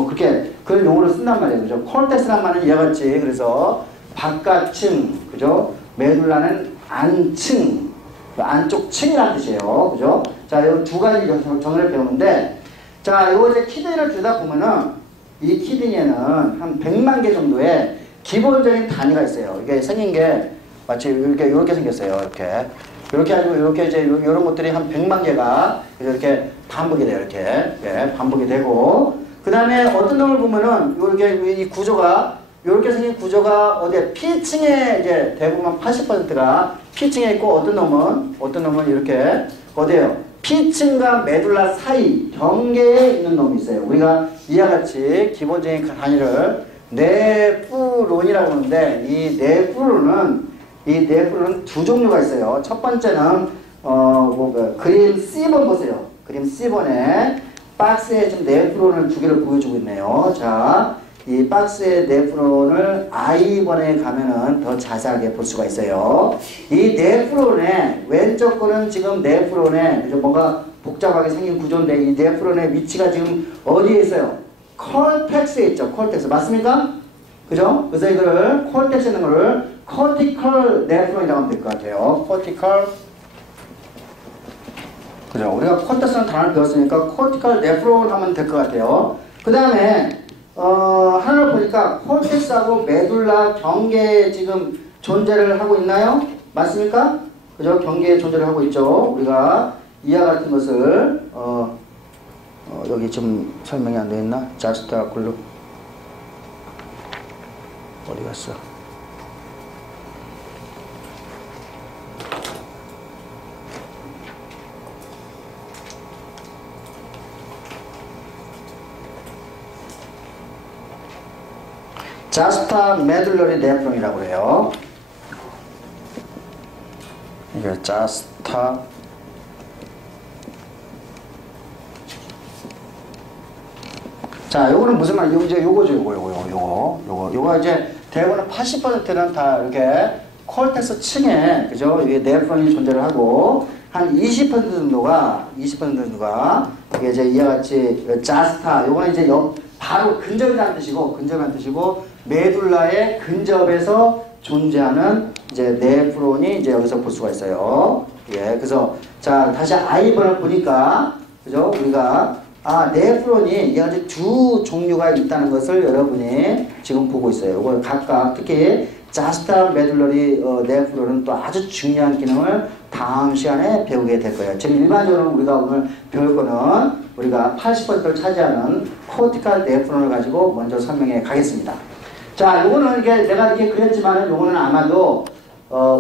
그런 용어를 쓴단 말이에요. 그죠? 콜텍스란 말은 이와 같이, 그래서 바깥층, 그죠? 메둘라는 안층, 안쪽 층이라는 뜻이에요. 그죠? 자, 이 두 가지 정의를 배우는데, 자, 이거 이제 키드니를 들여다보면은, 이 키드니에는 한 100만 개 정도의 기본적인 단위가 있어요. 이게 생긴 게 마치 이렇게 생겼어요. 이렇게 가지고 이렇게 이제 이런 것들이 한 100만 개가 이렇게 반복이 돼요. 예, 반복이 되고, 그 다음에 어떤 놈을 보면은 이렇게 이 구조가 이렇게 생긴 구조가 어디에 P층에 이제 대부분 80%가 P층에 있고 어떤 놈은 이렇게 어디에요? P층과 메둘라 사이 경계에 있는 놈이 있어요. 우리가 이와 같이 기본적인 단위를 네프론이라고 하는데 이 네프론은 두 종류가 있어요. 첫 번째는 그림 C번 보세요. 그림 C번에 박스에 지금 네프론을 두 개를 보여주고 있네요. 자, 이 박스의 네프론을 I번에 가면은 더 자세하게 볼 수가 있어요. 이 네프론의 왼쪽 거는 지금 네프론의 뭔가 복잡하게 생긴 구조인데 이 네프론의 위치가 지금 어디에 있어요? 콜텍스에 있죠. 콜텍스. 맞습니까? 그죠? 그래서 이거를 콜텍스에 있는 거를 코티컬 네프론이라고 하면 될 것 같아요. 코티컬. 그죠? 우리가 콜텍스라는 단어를 배웠으니까 코티컬 네프론 하면 될 것 같아요. 그 다음에 하나를 보니까 콜텍스하고 메둘라 경계에 지금 존재를 하고 있나요? 맞습니까? 그죠? 경계에 존재를 하고 있죠. 우리가 이와 같은 것을 여기 좀 설명이 안 되어 있나? 자스타 글룹 어디 갔어? 자스타 메듈러리 네프론이라고 그래요. 이게 자스타 자, 요거는 무슨 말? 요 이제 요거죠, 요거 이제 대부분 80%는 다 이렇게 콜텍스 층에 그죠? 이게 네프론이 존재를 하고 한 20% 정도가 이게 이제 이와 같이 자스타 요거는 이제 바로 근접이라는 뜻이고 메둘라의 근접에서 존재하는 이제 네프론이 이제 여기서 볼 수가 있어요. 예, 그래서 자 다시 아이번을 보니까 그죠? 우리가 네프론이 여러 가지 두 종류가 있다는 것을 여러분이 지금 보고 있어요. 이걸 각각 특히 자스타 메듈러리 네프론은 또 아주 중요한 기능을 다음 시간에 배우게 될 거예요. 지금 일반적으로 우리가 오늘 배울 거는 우리가 80%를 차지하는 코티칼 네프론을 가지고 먼저 설명해 가겠습니다. 자, 요거는 이게 내가 이렇게 그렸지만은 요거는 아마도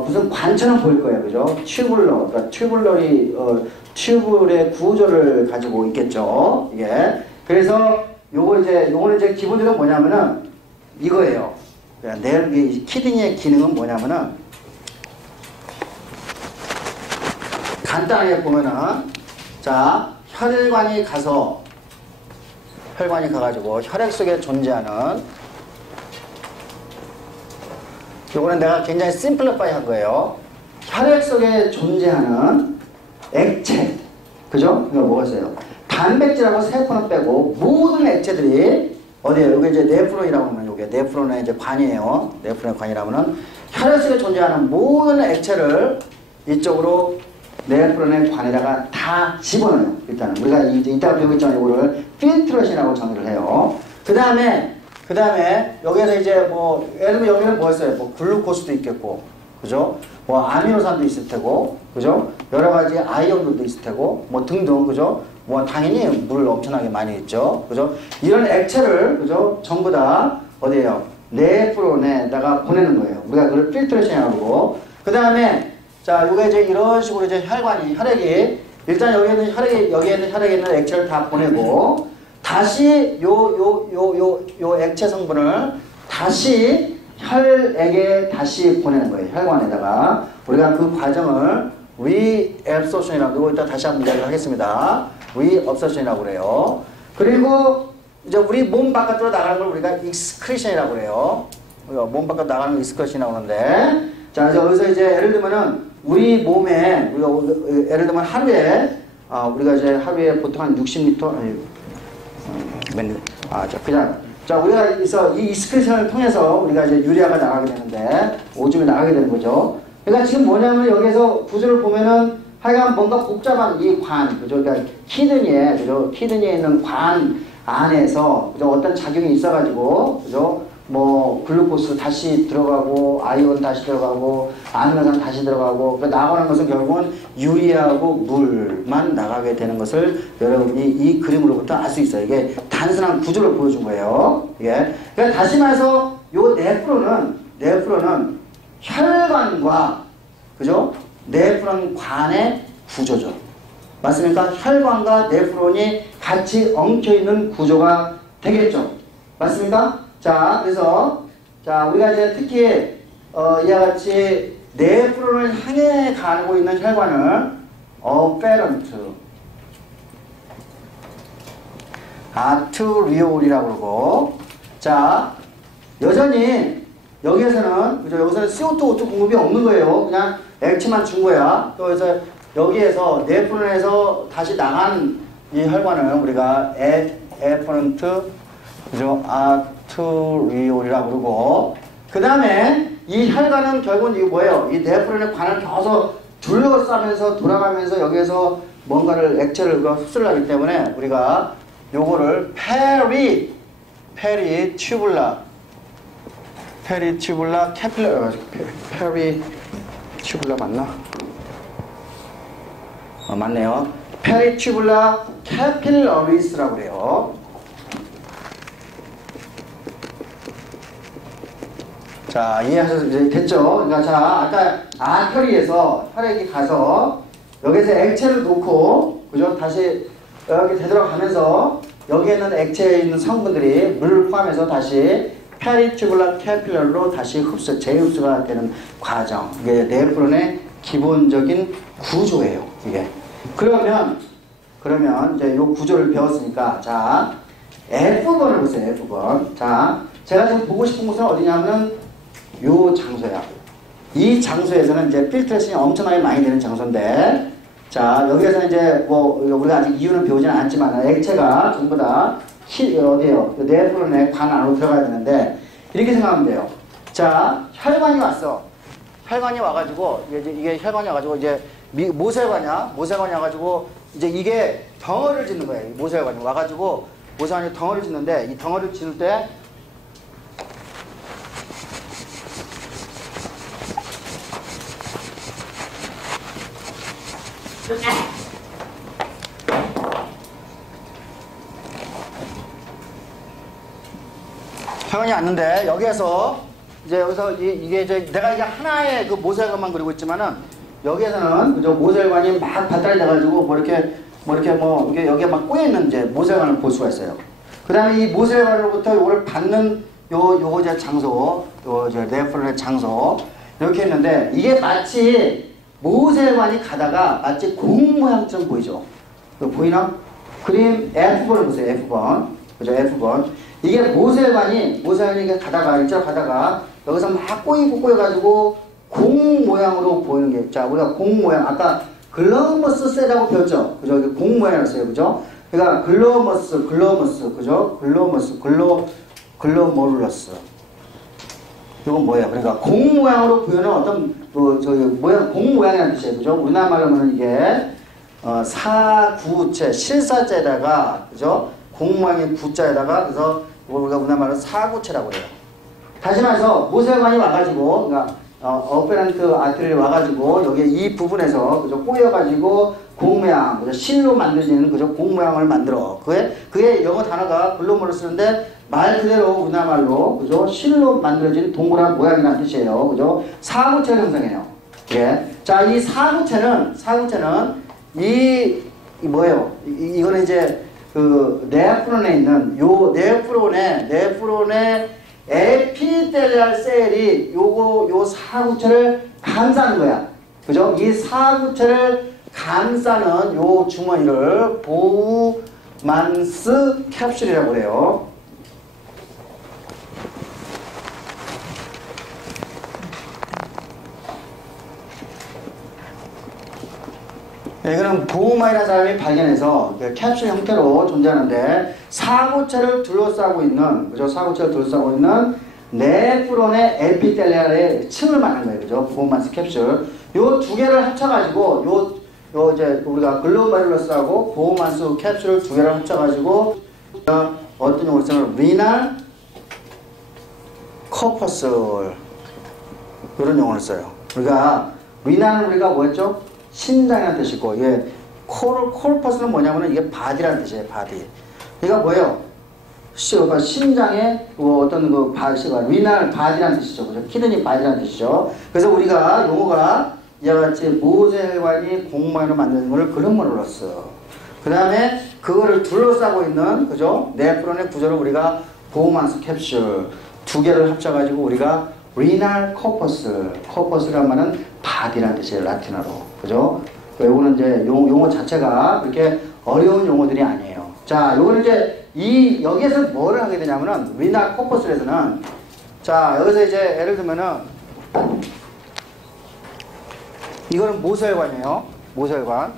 무슨 관처럼 보일 거예요. 그죠? 튜블러, 그러니까 튜블의 구조를 가지고 있겠죠. 예. 그래서 요거는 이제 기본적으로 뭐냐면은 이거예요. 이 키드니의 기능은 뭐냐면은 간단하게 보면은 자, 혈관이 가가지고 혈액 속에 존재하는 요거는 내가 굉장히 심플리파이 한 거예요. 혈액 속에 존재하는 액체, 그죠? 이거 뭐가 있어요? 단백질하고 세포는 빼고 모든 액체들이 어디에요? 여기 이제 네프론이라고 하면 요게 네프론의 이제 관이에요. 네프론의 관이라면은 혈액 속에 존재하는 모든 액체를 이쪽으로 네프론의 관에다가 다 집어넣어요. 일단은 우리가 이따가 배우겠지만 이거를 필트레이션이라고 정의를 해요. 그 다음에 여기에서 이제 뭐 예를 들면 여기는 뭐였어요? 뭐 글루코스도 있겠고, 그죠? 뭐 아미노산도 있을 테고, 그죠? 여러 가지 아이온들도 있을 테고, 뭐 등등, 그죠? 뭐 당연히 물 엄청나게 많이 있죠, 그죠? 이런 액체를, 그죠? 전부 다 어디에요? 네프론에다가 보내는 거예요. 우리가 그걸 필트레이션이라고. 그 다음에 자, 요게 이제 이런 식으로 이제 혈액이 일단 여기에 있는 혈액에 있는 액체를 다 보내고 다시 요 액체 성분을 다시 혈액에 다시 보내는 거예요. 혈관에다가. 우리가 그 과정을 리앱소션이라고, 이거 이따 다시 한번 이야기를 하겠습니다. 리앱소션이라고 그래요. 그리고 이제 우리 몸 바깥으로 나가는 걸 우리가 익스크리션이라고 그래요. 몸 바깥으로 나가는 걸 익스크리션이라고 하는데, 자, 여기서 이제 예를 들면은 우리 몸에, 예를 들면 하루에, 우리가 이제 하루에 보통 한 60리터, 자, 우리가 이 익스크리션을 통해서 우리가 이제 유리아가 나가게 되는데, 오줌이 나가게 되는 거죠. 그러니까 지금 뭐냐면 여기서 구조를 보면은 하여간 뭔가 복잡한 이 관, 그죠? 그러니까 키드니에, 그죠? 키드니에 있는 관 안에서, 그죠? 어떤 작용이 있어가지고, 그죠? 뭐 글루코스 다시 들어가고 아이온 다시 들어가고 아미노산 다시 들어가고 나가는 것은 결국은 유리하고 물만 나가게 되는 것을 여러분이 이 그림으로부터 알 수 있어요. 이게 단순한 구조를 보여준 거예요. 이게 그러니까 다시 말해서 요 네프론은 혈관과 그죠? 네프론 관의 구조죠. 맞습니까? 혈관과 네프론이 같이 엉켜 있는 구조가 되겠죠. 맞습니까? 자, 그래서, 자, 우리가 이제 특히, 이와 같이 네프론을 향해 가고 있는 혈관을 어페런트, 아트리올이라고 그러고, 자, 여전히 여기에서는, 그죠? 여기서는 CO2, O2 공급이 없는 거예요. 그냥 액체만 준 거야. 또 그래서 여기에서 네프론에서 다시 나간 이 혈관을 우리가 에퍼런트, 그죠? 아트리올이라고 그러고, 그 다음에 이 혈관은 결국은 이게 뭐예요? 이 네프론의 관을 계속 둘러싸면서 돌아가면서 여기에서 뭔가를 액체를 흡수를 하기 때문에 우리가 요거를 페리튜블라 캐필러, 페리튜블라 맞나? 맞네요. 페리튜블라 캐필러리스라고 그래요. 자, 이해하셨죠? 됐죠? 그러니까 자, 아까 아터리에서 혈액이 가서 여기서 액체를 놓고, 그죠? 다시 여기 되돌아가면서 여기에 있는 액체에 있는 성분들이 물을 포함해서 다시 페리튜블라 캐필러로 다시 재흡수가 되는 과정. 이게 네프론의 기본적인 구조예요. 이게. 그러면 이제 요 구조를 배웠으니까, 자, F번을 보세요, F번. 자, 제가 지금 보고 싶은 곳은 어디냐면, 요 장소야. 이 장소에서는 이제 필트레이션이 엄청나게 많이 되는 장소인데, 자, 여기에서는 이제 뭐, 우리가 아직 이유는 배우지는 않지만, 액체가 전부 다, 어디에요? 네프론의 관 안으로 들어가야 되는데, 이렇게 생각하면 돼요. 자, 혈관이 왔어. 혈관이 와가지고, 이게 혈관이 와가지고, 이제, 모세혈관이야. 모세혈관이 와가지고, 이제 이게 덩어리를 짓는 거예요. 모세혈관이 와가지고, 모세혈관이 덩어리를 짓는데, 이 덩어리를 짓을 때, 혈관이 왔는데, 여기서 이게 이제 내가 이게 하나의 그 모세혈관만 그리고 있지만은, 여기에서는 그죠 모세혈관이 막 발달이 돼가지고 이게 여기에 막 꼬여 있는 이제 모세혈관을 볼 수가 있어요. 그다음에 이 모세혈관으로부터 요거를 받는 요거 이제 장소, 이제 네프론의 장소 이렇게 했는데 이게 마치 모세혈관이 가다가 마치 공 모양처럼 보이죠. 보이나? 그림 F번을 보세요. F번, 그죠? F번. 이게 모세혈관이 가다가 일자로 가다가 여기서 막 꼬여가지고 공 모양으로 보이는 게, 자, 우리가 공 모양, 아까 글러머스 셋이라고 배웠죠? 그죠? 이게 공 모양이었어요. 그죠? 그러니까 글러머스, 그죠? 글러모룰러스. 이건 뭐예요? 그러니까 공 모양으로 보이는 어떤, 공 모양이라는 뜻이에요. 그죠? 우리나라 말로 하면 이게, 사구체, 실사자에다가, 그죠? 공 모양의 구자에다가, 그래서 우리가 우리나라 말로 사구체라고 해요. 다시 말해서, 모세혈관이 와가지고, 그러니까, 어페런트 아트리에 와가지고 여기 이 부분에서 그죠 꼬여가지고 공 모양, 그죠 실로 만들어지는 그죠 공 모양을 만들어. 그게 영어 단어가 글로모를 쓰는데 말 그대로 우리나라 말로 그죠 실로 만들어진 동그란 모양이라는 뜻이에요. 그죠 사구체를 형성해요. 예. 자, 이 사구체는 뭐예요? 이거는 이제 그 네프론에 있는 요 네프론의 에피텔리알 셀이 요 사구체를 감싸는 거야. 그죠? 이 사구체를 감싸는 요 주머니를 보우만스 캡슐이라고 그래요. 이거는 보우만이라는 사람이 발견해서 캡슐 형태로 존재하는데 사구체를 둘러싸고 있는 그죠? 사구체를 둘러싸고 있는 네프론의 에피텔리알의 층을 말하는 거예요. 그죠? 보우만스 캡슐. 요 두 개를 합쳐가지고 요 이제 우리가 글로메룰러스하고 보우만스 캡슐을 두 개를 합쳐가지고 어떤 용어를 쓰는 리날 코퍼스 이런 용어를 써요. 그러니까 리날은 우리가 뭐였죠? 신장이라는 뜻이고, 예, 콜퍼스는 뭐냐면은 이게 바디라는 뜻이에요, 바디. 그러니까 뭐예요? 신장의 어떤 그 바디가 리날 바디라는 뜻이죠, 그죠? 키드니 바디라는 뜻이죠. 그래서 우리가 용어가 이와 같이 모세혈관이 공모양으로 만드는 걸 글로메룰러스. 그 다음에 그거를 둘러싸고 있는, 그죠? 네프론의 구조를 우리가 보우만스 캡슐 두 개를 합쳐가지고 우리가 리날 코퍼스란 말은 바디라는 뜻이에요, 라틴어로. 그죠? 요거는 이제 용어 자체가 그렇게 어려운 용어들이 아니에요. 자, 요거는 이제 여기에서 뭐를 하게 되냐면은, 리날 코퍼스에서는, 자, 여기서 이제 예를 들면은, 이거는 모세혈관이에요. 모세혈관.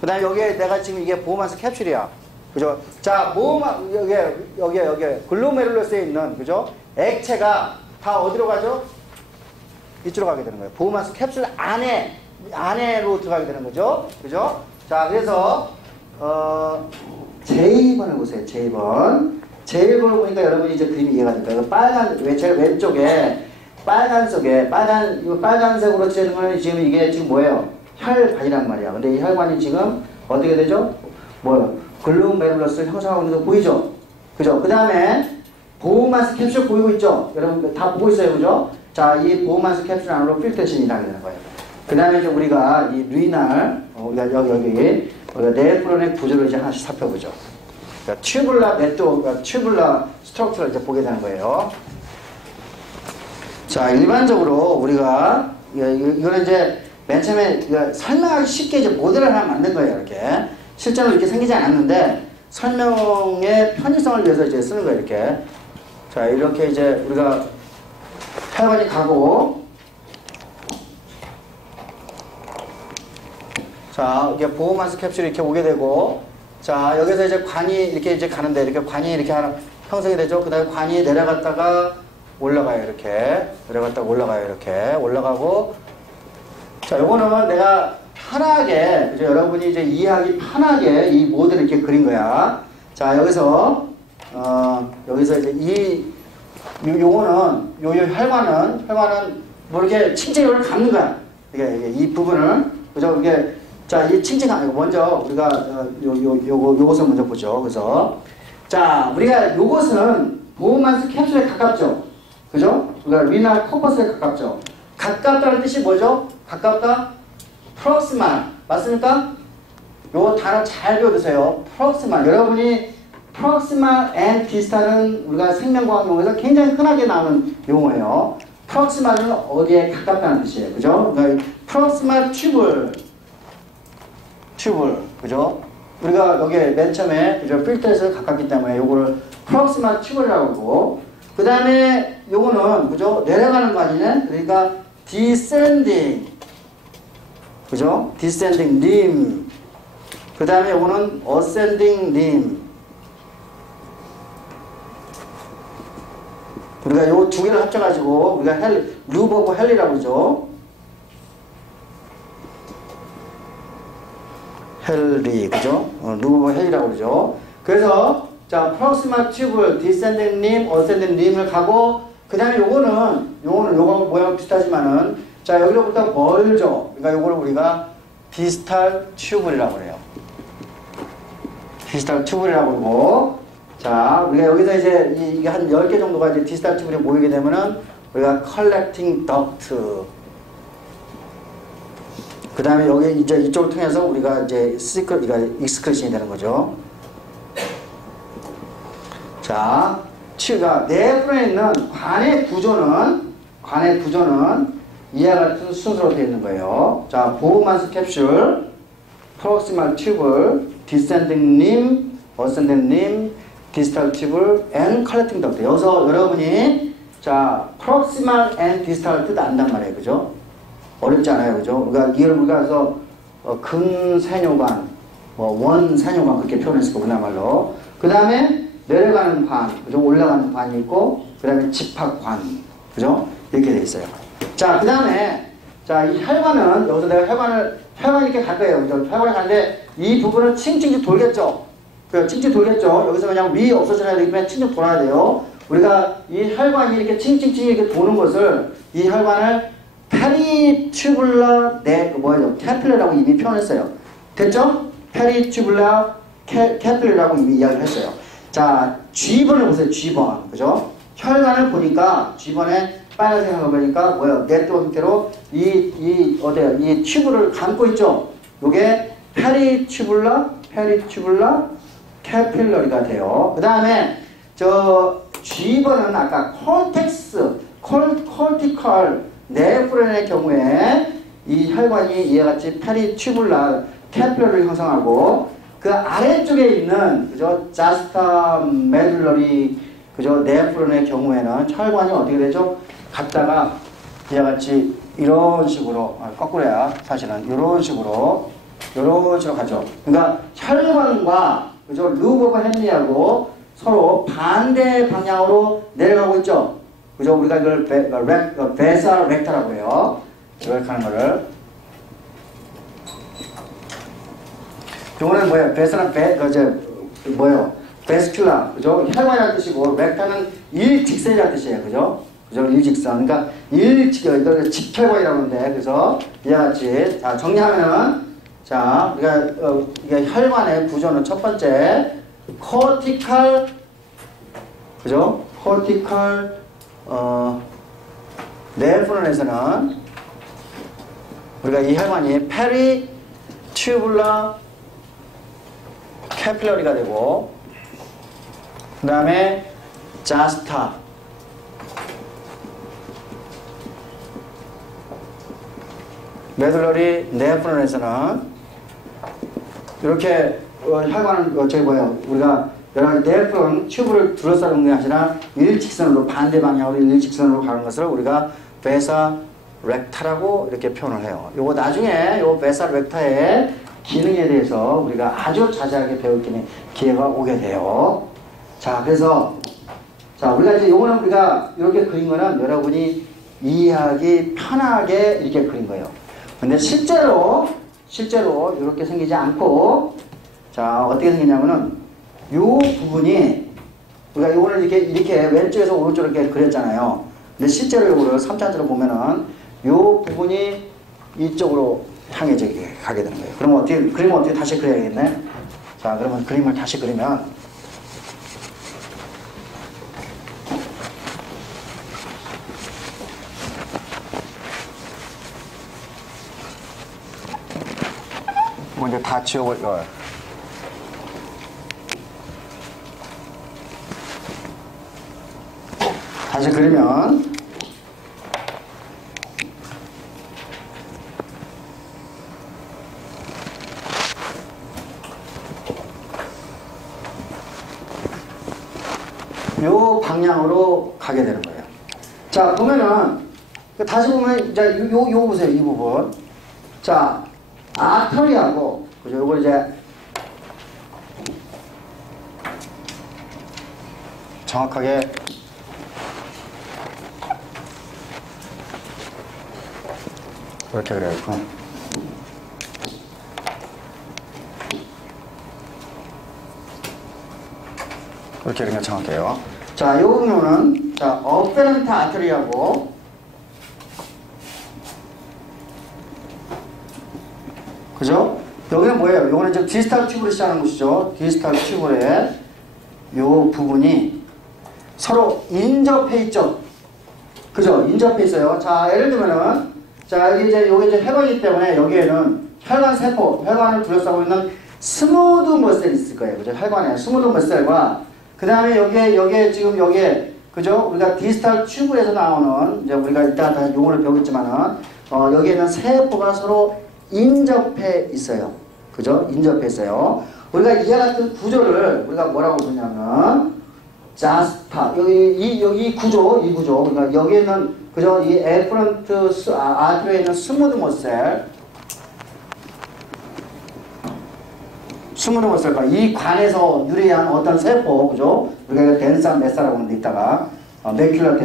그 다음에 여기에 내가 지금 이게 보우만스 캡슐이야. 그죠? 자, 여기에 글로메룰러스에 있는, 그죠? 액체가 다 어디로 가죠? 이쪽으로 가게 되는 거예요. 보우만스 캡슐 안에로 들어가게 되는 거죠. 그죠? 자, 그래서, J번을 보세요. J번을 보니까 여러분이 이제 그림이 이해가 될까요? 제일 왼쪽에, 빨간색으로 칠해진 거는 이게 지금 뭐예요? 혈관이란 말이야. 근데 이 혈관이 지금 어떻게 되죠? 글로메룰러스를 형성하고 있는 거 보이죠? 그죠? 그 다음에, 보우만스 캡슐 보이고 있죠? 여러분 다 보고 있어요. 그죠? 자, 이 보우만스 캡슐 안으로 필트레이션이 나게 되는 거예요. 그 다음에 이제 우리가 이 리날, 우리가 여기 네프론의 구조를 이제 하나씩 살펴보죠. 그러니까 튜블라 스트럭처를 이제 보게 되는 거예요. 자, 일반적으로 우리가 이거는 이제 맨 처음에 설명하기 쉽게 이제 모델을 하나 만든 거예요. 이렇게 실제로 이렇게 생기지 않았는데 설명의 편의성을 위해서 이제 쓰는 거예요. 이렇게. 자, 이렇게 이제 우리가 혈관이 가고, 자, 이게 보호마스 캡슐이 이렇게 오게 되고, 자, 여기서 이제 관이 이렇게 이제 가는데, 이렇게 관이 이렇게 하나 형성이 되죠. 그 다음에 관이 내려갔다가 올라가요. 이렇게. 내려갔다가 올라가요. 이렇게. 올라가고, 자, 요거는 내가 편하게, 그죠? 여러분이 이제 이해하기 편하게 이 모델을 이렇게 그린 거야. 자, 여기서 이제 요거는, 요 혈관은 뭐 이렇게 칭칭을 감는 거야. 이게 이 부분을. 그죠? 이게, 자, 이 칭칭 감는 거. 먼저 우리가, 요것을 먼저 보죠. 그래서. 자, 우리가 요것은 보호마스 캡슐에 가깝죠? 그죠? 우리가 리날 코퍼스에 가깝죠? 가깝다는 뜻이 뭐죠? 가깝다? 프록시말. 맞습니까? 요 단어 잘 배워두세요. 프록시말. 여러분이 프록시말 앤 디스탈은 우리가 생명과학 용어에서 굉장히 흔하게 나오는 용어예요. 프록시말은 어디에 가깝다는 뜻이에요. 그죠? 그러니까 프록시말 튜블. 그죠? 우리가 여기에 맨 처음에 그죠? 필터에서 가깝기 때문에 요거를 프록시말 튜블이라고 그러고, 그 다음에 요거는 그죠? 내려가는 거 아니네? 그러니까 descending. 그죠? descending limb. 그 다음에 요거는 ascending limb. 우리가 요 두 개를 합쳐가지고 우리가 루버고 헬리라고 그러죠. 헬리, 그죠? 루버고 헬리라고 그러죠. 그래서 자, 프록시말 튜블, 디센딩 림, 어센딩 림을 가고, 그 다음에 요거는 요거 모양 비슷하지만은, 자, 여기로부터 멀죠. 그러니까 요거를 우리가 디스탈 튜블이라고 그래요. 디스탈 튜블이라고 그러고, 자, 우리가 여기서 이제 이게 한 10개 정도가 이제 디스탈 튜블이 모이게 되면은, 우리가 컬렉팅 덕트. 그 다음에 여기 이제 이쪽을 통해서 우리가 이제 익스크레션이 되는 거죠. 자, 내부에 있는 관의 구조는 이와 같은 순서로 되어 있는 거예요. 자, 보호마스 캡슐, 프록시말 튜블, 디센딩 림, 어센딩 림, 디스탈 튜블, 앤 컬렉팅 덕트. 여기서 여러분이 자, 프록시말 앤 디스탈 뜻 안단 말이에요. 그죠? 어렵지 않아요. 그죠? 그러니까 이걸 우리가 그래서 근세뇨관, 원세뇨관 그렇게 표현했을 거고, 그나말로. 그 다음에 내려가는 관, 그죠? 올라가는 관이 있고, 그 다음에 집합관, 그죠? 이렇게 돼 있어요. 자, 그 다음에, 자, 이 혈관은, 여기서 내가 혈관 이렇게 갈 거예요. 그죠? 혈관을 가는데, 이 부분은 칭칭 돌겠죠? 칭칭 돌겠죠? 여기서 그냥 위 없어져야 되기 때문에 칭칭 돌아야 돼요. 우리가 이 혈관이 이렇게 칭칭칭 이렇게 도는 것을, 이 혈관을 페리튜블러, 캐필러라고 이미 표현했어요. 됐죠? 페리튜블러 캐필러라고 이미 이야기를 했어요. 자, G번을 보세요. G번. 그죠? 혈관을 보니까, G번에 빨간색을 보니까, 네트워크 형태로 이 튜브를 감고 있죠? 요게 페리튜블러 캐필러리가 돼요. 그 다음에, G번은 아까 콜티컬 네프론의 경우에 이 혈관이 이와 같이 페리튜블러 캐필러를 형성하고, 그 아래쪽에 있는, 그죠? 자스타 메듈러리, 그죠? 네프론의 경우에는 혈관이 어떻게 되죠? 갔다가 이와 같이 이런 식으로, 거꾸로야, 사실은. 이런 식으로 가죠. 그러니까 혈관과, 그죠? 루버가 헨리하고 서로 반대 방향으로 내려가고 있죠? 그죠? 우리가 이걸 베사 렉타라고 해요. 이렇게 하는 거를. 요거는 뭐예요? 베스는 베스큘라, 그죠? 혈관이라는 뜻이고, 렉타는 일직선이라는 뜻이에요. 그죠? 일직선. 그러니까 이걸 직혈관이라고 하는데, 그래서 이와 같이, 자, 정리하면은, 자, 이게 혈관의 구조는 첫 번째, 코티칼, 그죠? 코티칼, 네프론에서는 우리가 이 혈관이 페리튜블러 캐필러리가 되고, 그 다음에 자스타 메듈러리 네프론에서는 이렇게 혈관을 저기 뭐예요? 우리가 여러 가지 네프론 튜브를 둘러싸는 게 아니라 일직선으로 반대 방향으로 일직선으로 가는 것을 우리가 베사 렉타라고 이렇게 표현을 해요. 요거 나중에 요 베사 렉타의 기능에 대해서 우리가 아주 자세하게 배울 기회가 오게 돼요. 자, 그래서 자, 우리가 이제 요거는 우리가 이렇게 그린 거는 여러분이 이해하기 편하게 이렇게 그린 거예요. 근데 실제로 이렇게 생기지 않고, 자, 어떻게 생기냐면은 요 부분이 우리가 요거를 이렇게 왼쪽에서 오른쪽으로 이렇게 그렸잖아요. 근데 실제로 요거를 3차원으로 보면은 요 부분이 이쪽으로 향해져 가게 되는 거예요. 그러면 그림을 어떻게 다시 그려야겠네? 자, 그러면 그림을 다시 그리면 먼저 다 지워버려. 다시 그리면 요 방향으로 가게 되는 거예요. 자, 보면은 다시 보면 이제 요 보세요. 이 부분. 자, 아터리하고 그죠? 요걸 이제 정확하게 이렇게 그래야겠고. 이렇게 그러니까 정확해요. 자, 요 부분은 자, 어페런트 아터리하고 그죠? 여기는 뭐예요? 요거는 지금 디스탈 튜브로 시작하는 것이죠. 디스탈 튜브의 요 부분이 서로 인접해 있죠. 그죠? 인접해 있어요. 자, 예를 들면은 자, 여기 이제 요게 이제 혈관이기 때문에 여기에는 혈관 세포, 혈관을 둘러싸고 있는 스무드 머슬이 있을 거예요. 그죠? 혈관에 스무드 머슬과 그 다음에 여기에 지금 여기에 그죠? 우리가 디스탈 튜브에서 나오는 이제 우리가 이따가 다 용어를 배우겠지만은 여기에는 세포가 서로 인접해 있어요. 그죠? 인접해 있어요. 우리가 이와 같은 구조를 우리가 뭐라고 부르냐면 자스타 여기 구조 그러니까 여기에는 그죠? 이 에프런트 아트리에 있는 스무드 머슬과 이 관에서 유래한 어떤 세포 그죠? 우리가 덴사 메사라고 하는데 이따가 맥큘러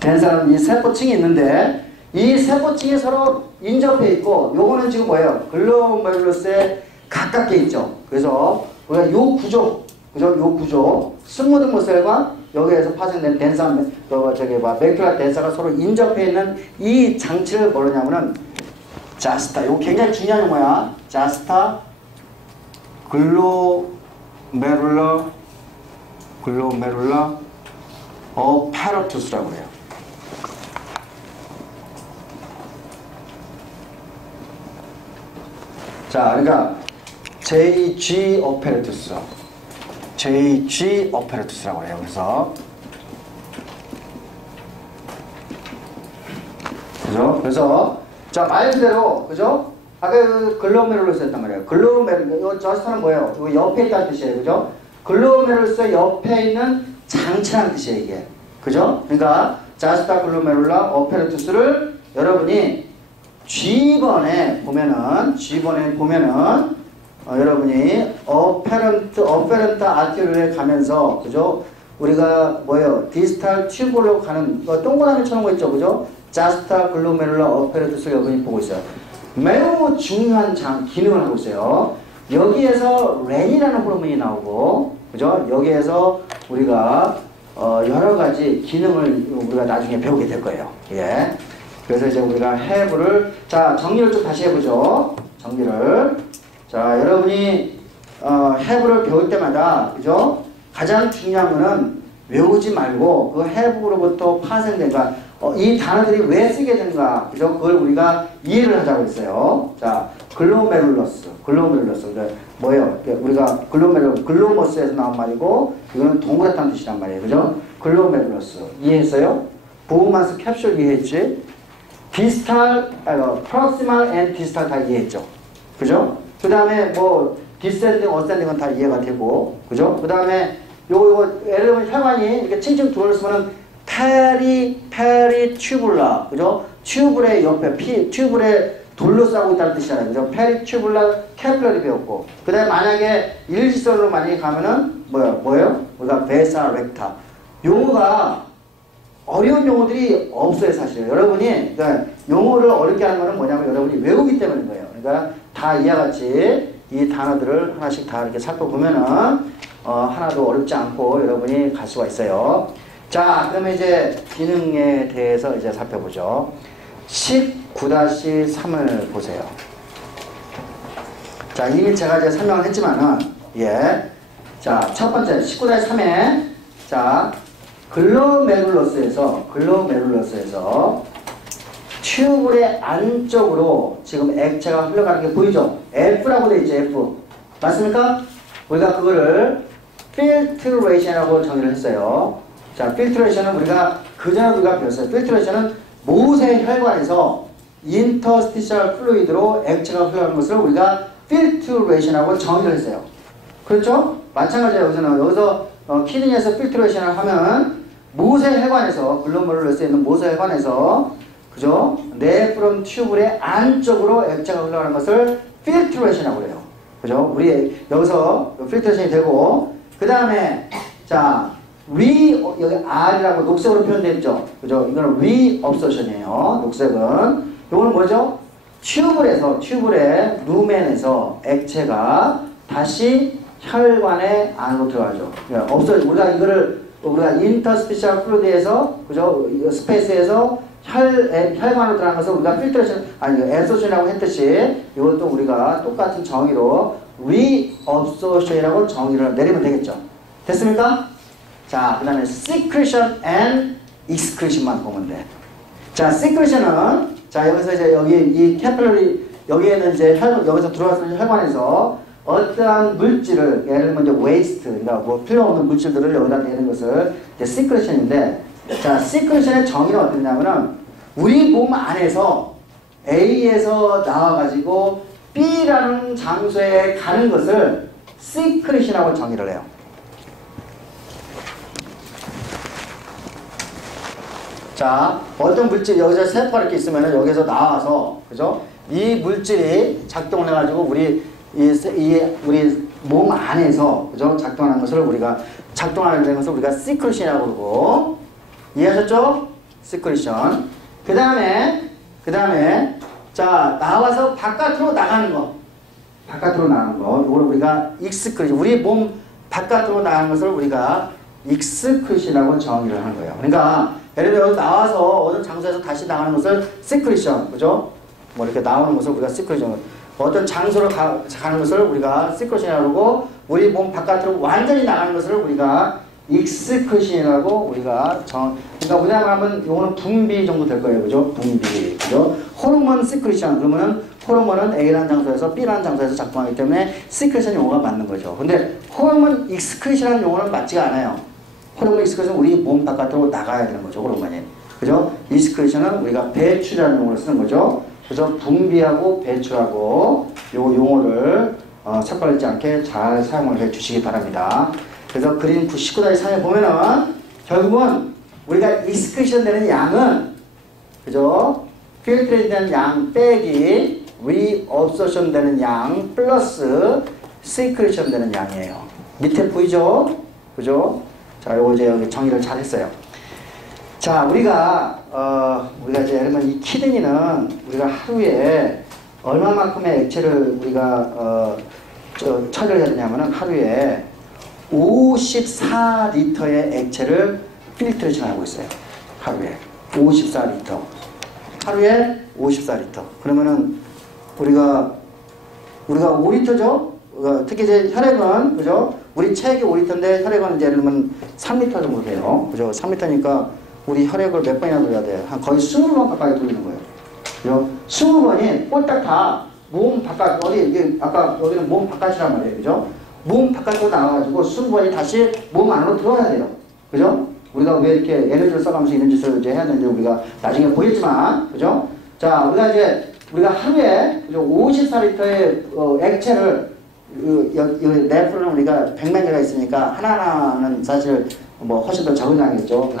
덴사라는 이 세포층이 있는데 이 세포층이 서로 인접해 있고 요거는 지금 뭐예요? 글로메룰러스에 가깝게 있죠. 그래서 우리가 요 구조 그죠? 요 구조 스무드 머슬과 여기에서 파생된 덴사 맥큘러 덴사가 서로 인접해 있는 이 장치를 뭐냐면은 자스타 이거 굉장히 중요한 용어야. 자스타 글로메룰러 어페러투스라고 그래요. 자, 그러니까 JG 오페러투스라고 해요. 그래서 그죠? 그래서 자, 말 그대로 그죠? 아까 글로메룰러스 했단 말이에요. 글로메룰러스 저스타는 뭐예요? 이거 옆에 있다는 뜻이에요. 그죠? 글로메룰러스 옆에 있는 장치라는 뜻이에요. 이게 그죠? 그러니까 자스타 글로메룰라 어페러투스를 여러분이 G번에 보면은 여러분이 어페런트 아티리에 가면서 그죠? 우리가 뭐예요? 디스탈 튜브로 가는 동그라미처럼 거 있죠, 그죠? 자스타 글로메룰라 어페러투스 여러분이 보고 있어요. 매우 중요한 기능을 하고 있어요. 여기에서 렌이라는 호르몬이 나오고, 그죠? 여기에서 우리가 여러 가지 기능을 우리가 나중에 배우게 될 거예요. 예. 그래서 이제 우리가 have를 자, 정리를 좀 다시 해보죠. 자, 여러분이 have를 배울 때마다 그죠? 가장 중요한 거는 외우지 말고 그 have로부터 파생된 이 단어들이 왜 쓰게 되는가, 그죠? 그걸 우리가 이해를 하자고 했어요. 자, 글로메룰러스 뭐예요? 우리가 글로머스에서 나온 말이고 이거는 동그랗다는 뜻이란 말이에요, 그죠? 글로메룰러스 이해했어요? 보호만스 캡슐 이해했지? 디스탈, 프록시멀 앤 디스탈 다 이해했죠. 그죠? 그 다음에 뭐 디센딩, 어센딩은 다 이해가 되고, 그죠? 그 다음에 요거 예를 들면 혈관이 이렇게 칭칭 둘러쓰면은 페리 튜블라, 그죠? 튜블의 옆에 튜블에 둘러싸고 있다는 뜻이잖아요. 그죠? 페리 튜블라 캐플러리 배웠고, 그 다음에 만약에 일지설로 만약에 가면은 뭐예요? 우리가 베사 렉타. 용어가 어려운 용어들이 없어요, 사실. 여러분이, 그러니까 용어를 어렵게 하는 거는 뭐냐면 여러분이 외우기 때문인 거예요. 그러니까 다 이와 같이 이 단어들을 하나씩 다 이렇게 살펴보면은, 하나도 어렵지 않고 여러분이 갈 수가 있어요. 자, 그러면 이제 기능에 대해서 이제 살펴보죠. 19-3을 보세요. 자, 이미 제가 이제 설명을 했지만은, 예. 자, 첫 번째, 19-3에, 자, 글로메룰러스에서 튜블의 안쪽으로 지금 액체가 흘러가는 게 보이죠? F라고 되어 있죠, F. 맞습니까? 우리가 그거를 필트레이션이라고 정의를 했어요. 자, 필트레이션은 우리가 그전에 우리가 배웠어요. 필트레이션은 모세 혈관에서 인터스티셜 플루이드로 액체가 흘러가는 것을 우리가 필트레이션이라고 정의를 했어요. 그렇죠? 마찬가지예요. 여기서 키드니에서 필트레이션을 하면 모세 혈관에서 글로메룰러스에 있는 모세 혈관에서 그죠? 네프론 튜블의 안쪽으로 액체가 흘러가는 것을 필트레이션이라고 그래요. 그죠? 우리 여기서 필트레이션이 되고 그 다음에 자 여기 R이라고 녹색으로 표현되어 있죠. 그죠? 이거는 리업소션이에요. 녹색은. 이거는 뭐죠? 튜블의 루멘에서 액체가 다시 혈관의 안으로 들어가죠. 우리가 인터스피셜 플루이드에서 그죠? 스페이스에서 혈관으로 들어가는 것을 우리가 필트레이션, 앱소션이라고 했듯이 이것도 우리가 똑같은 정의로 리업소션이라고 정의를 내리면 되겠죠. 됐습니까? 자, 그 다음에 secretion and excretion만 보면 돼. 자, secretion은 자, 여기서 이제 여기 이 캐필러리 여기에는 이제 여기서 들어와서 혈관에서 어떠한 물질을 예를 들면 이제 waste, 그러니까 뭐 필요 없는 물질들을 여기다 내는 것을 이제 secretion인데, 자, secretion의 정의는 어떠냐면은 우리 몸 안에서 A에서 나와가지고 B라는 장소에 가는 것을 secretion이라고 정의를 해요. 자, 어떤 물질, 여기서 세포가 이렇게 있으면은 여기서 나와서, 그죠? 이 물질이 작동을 해가지고 우리 몸 안에서, 그죠? 작동하는 것을 우리가 시크리션이라고 그러고, 이해하셨죠? 시크리션. 그 다음에, 자, 나와서 바깥으로 나가는 거. 이걸 우리가 익스크리션. 우리 몸 바깥으로 나가는 것을 우리가 익스크리션이라고 정의를 하는 거예요. 그러니까, 예를 들어 나와서 어떤 장소에서 다시 나가는 것을 시크리션, 그죠? 뭐 이렇게 나오는 것을 우리가 시크리션. 어떤 장소로 가는 것을 우리가 시크리션이라고 그러고, 우리 몸 바깥으로 완전히 나가는 것을 우리가 익스크리션이라고 우리가 그러니까 우리가 하면 이거는 분비 정도 될 거예요, 그죠? 분비, 그죠? 호르몬 시크리션, 그러면은 호르몬은 A라는 장소에서 B라는 장소에서 작동하기 때문에 시크리션 용어가 맞는 거죠. 근데 호르몬 익스크리션이라는 용어는 맞지가 않아요. 호르몬 익스크리션은 우리 몸 바깥으로 나가야 되는 거죠, 호르몬이. 그죠? 익스크리션은 우리가 배출이라는 용어를 쓰는 거죠. 그래서 분비하고 배출하고 요 용어를 삭발하지 않게 잘 사용을 해 주시기 바랍니다. 그래서 그림 19-3에 보면은 결국은 우리가 익스크리션 되는 양은 그죠? 필트레이션 되는 양 빼기 리업소션 되는 양 플러스 시크리션 되는 양이에요. 밑에 보이죠? 그죠? 자, 요거 이제 여기 정의를 잘 했어요. 자, 우리가 이제 예를 들면 이 키드니는 우리가 하루에 얼마만큼의 액체를 우리가 처리를 해야 되냐면은 하루에 54리터의 액체를 필트레이션 하고 있어요. 하루에 54리터. 하루에 54리터. 그러면은 우리가 5리터죠? 특히 이제 혈액은, 그죠? 우리 체액이 5리터인데 혈액은 이제 예를 들면 3리터 정도 돼요. 그죠? 3리터니까 우리 혈액을 몇 번이나 돌려야 돼요? 한 거의 20번 가까이 돌리는 거예요. 그죠? 20번이 꼴딱 다 몸 바깥, 아까 여기는 몸 바깥이란 말이에요. 그죠? 몸 바깥으로 나와가지고 20번이 다시 몸 안으로 들어와야 돼요. 그죠? 우리가 왜 이렇게 에너지를 써가면서 이런 짓을 이제 해야 되는지 우리가 나중에 보겠지만, 그죠? 자, 우리가 하루에 54리터의 액체를 네프론은 우리가 100만 개가 있으니까 하나하나는 사실 뭐 훨씬 더 적은 양이겠죠.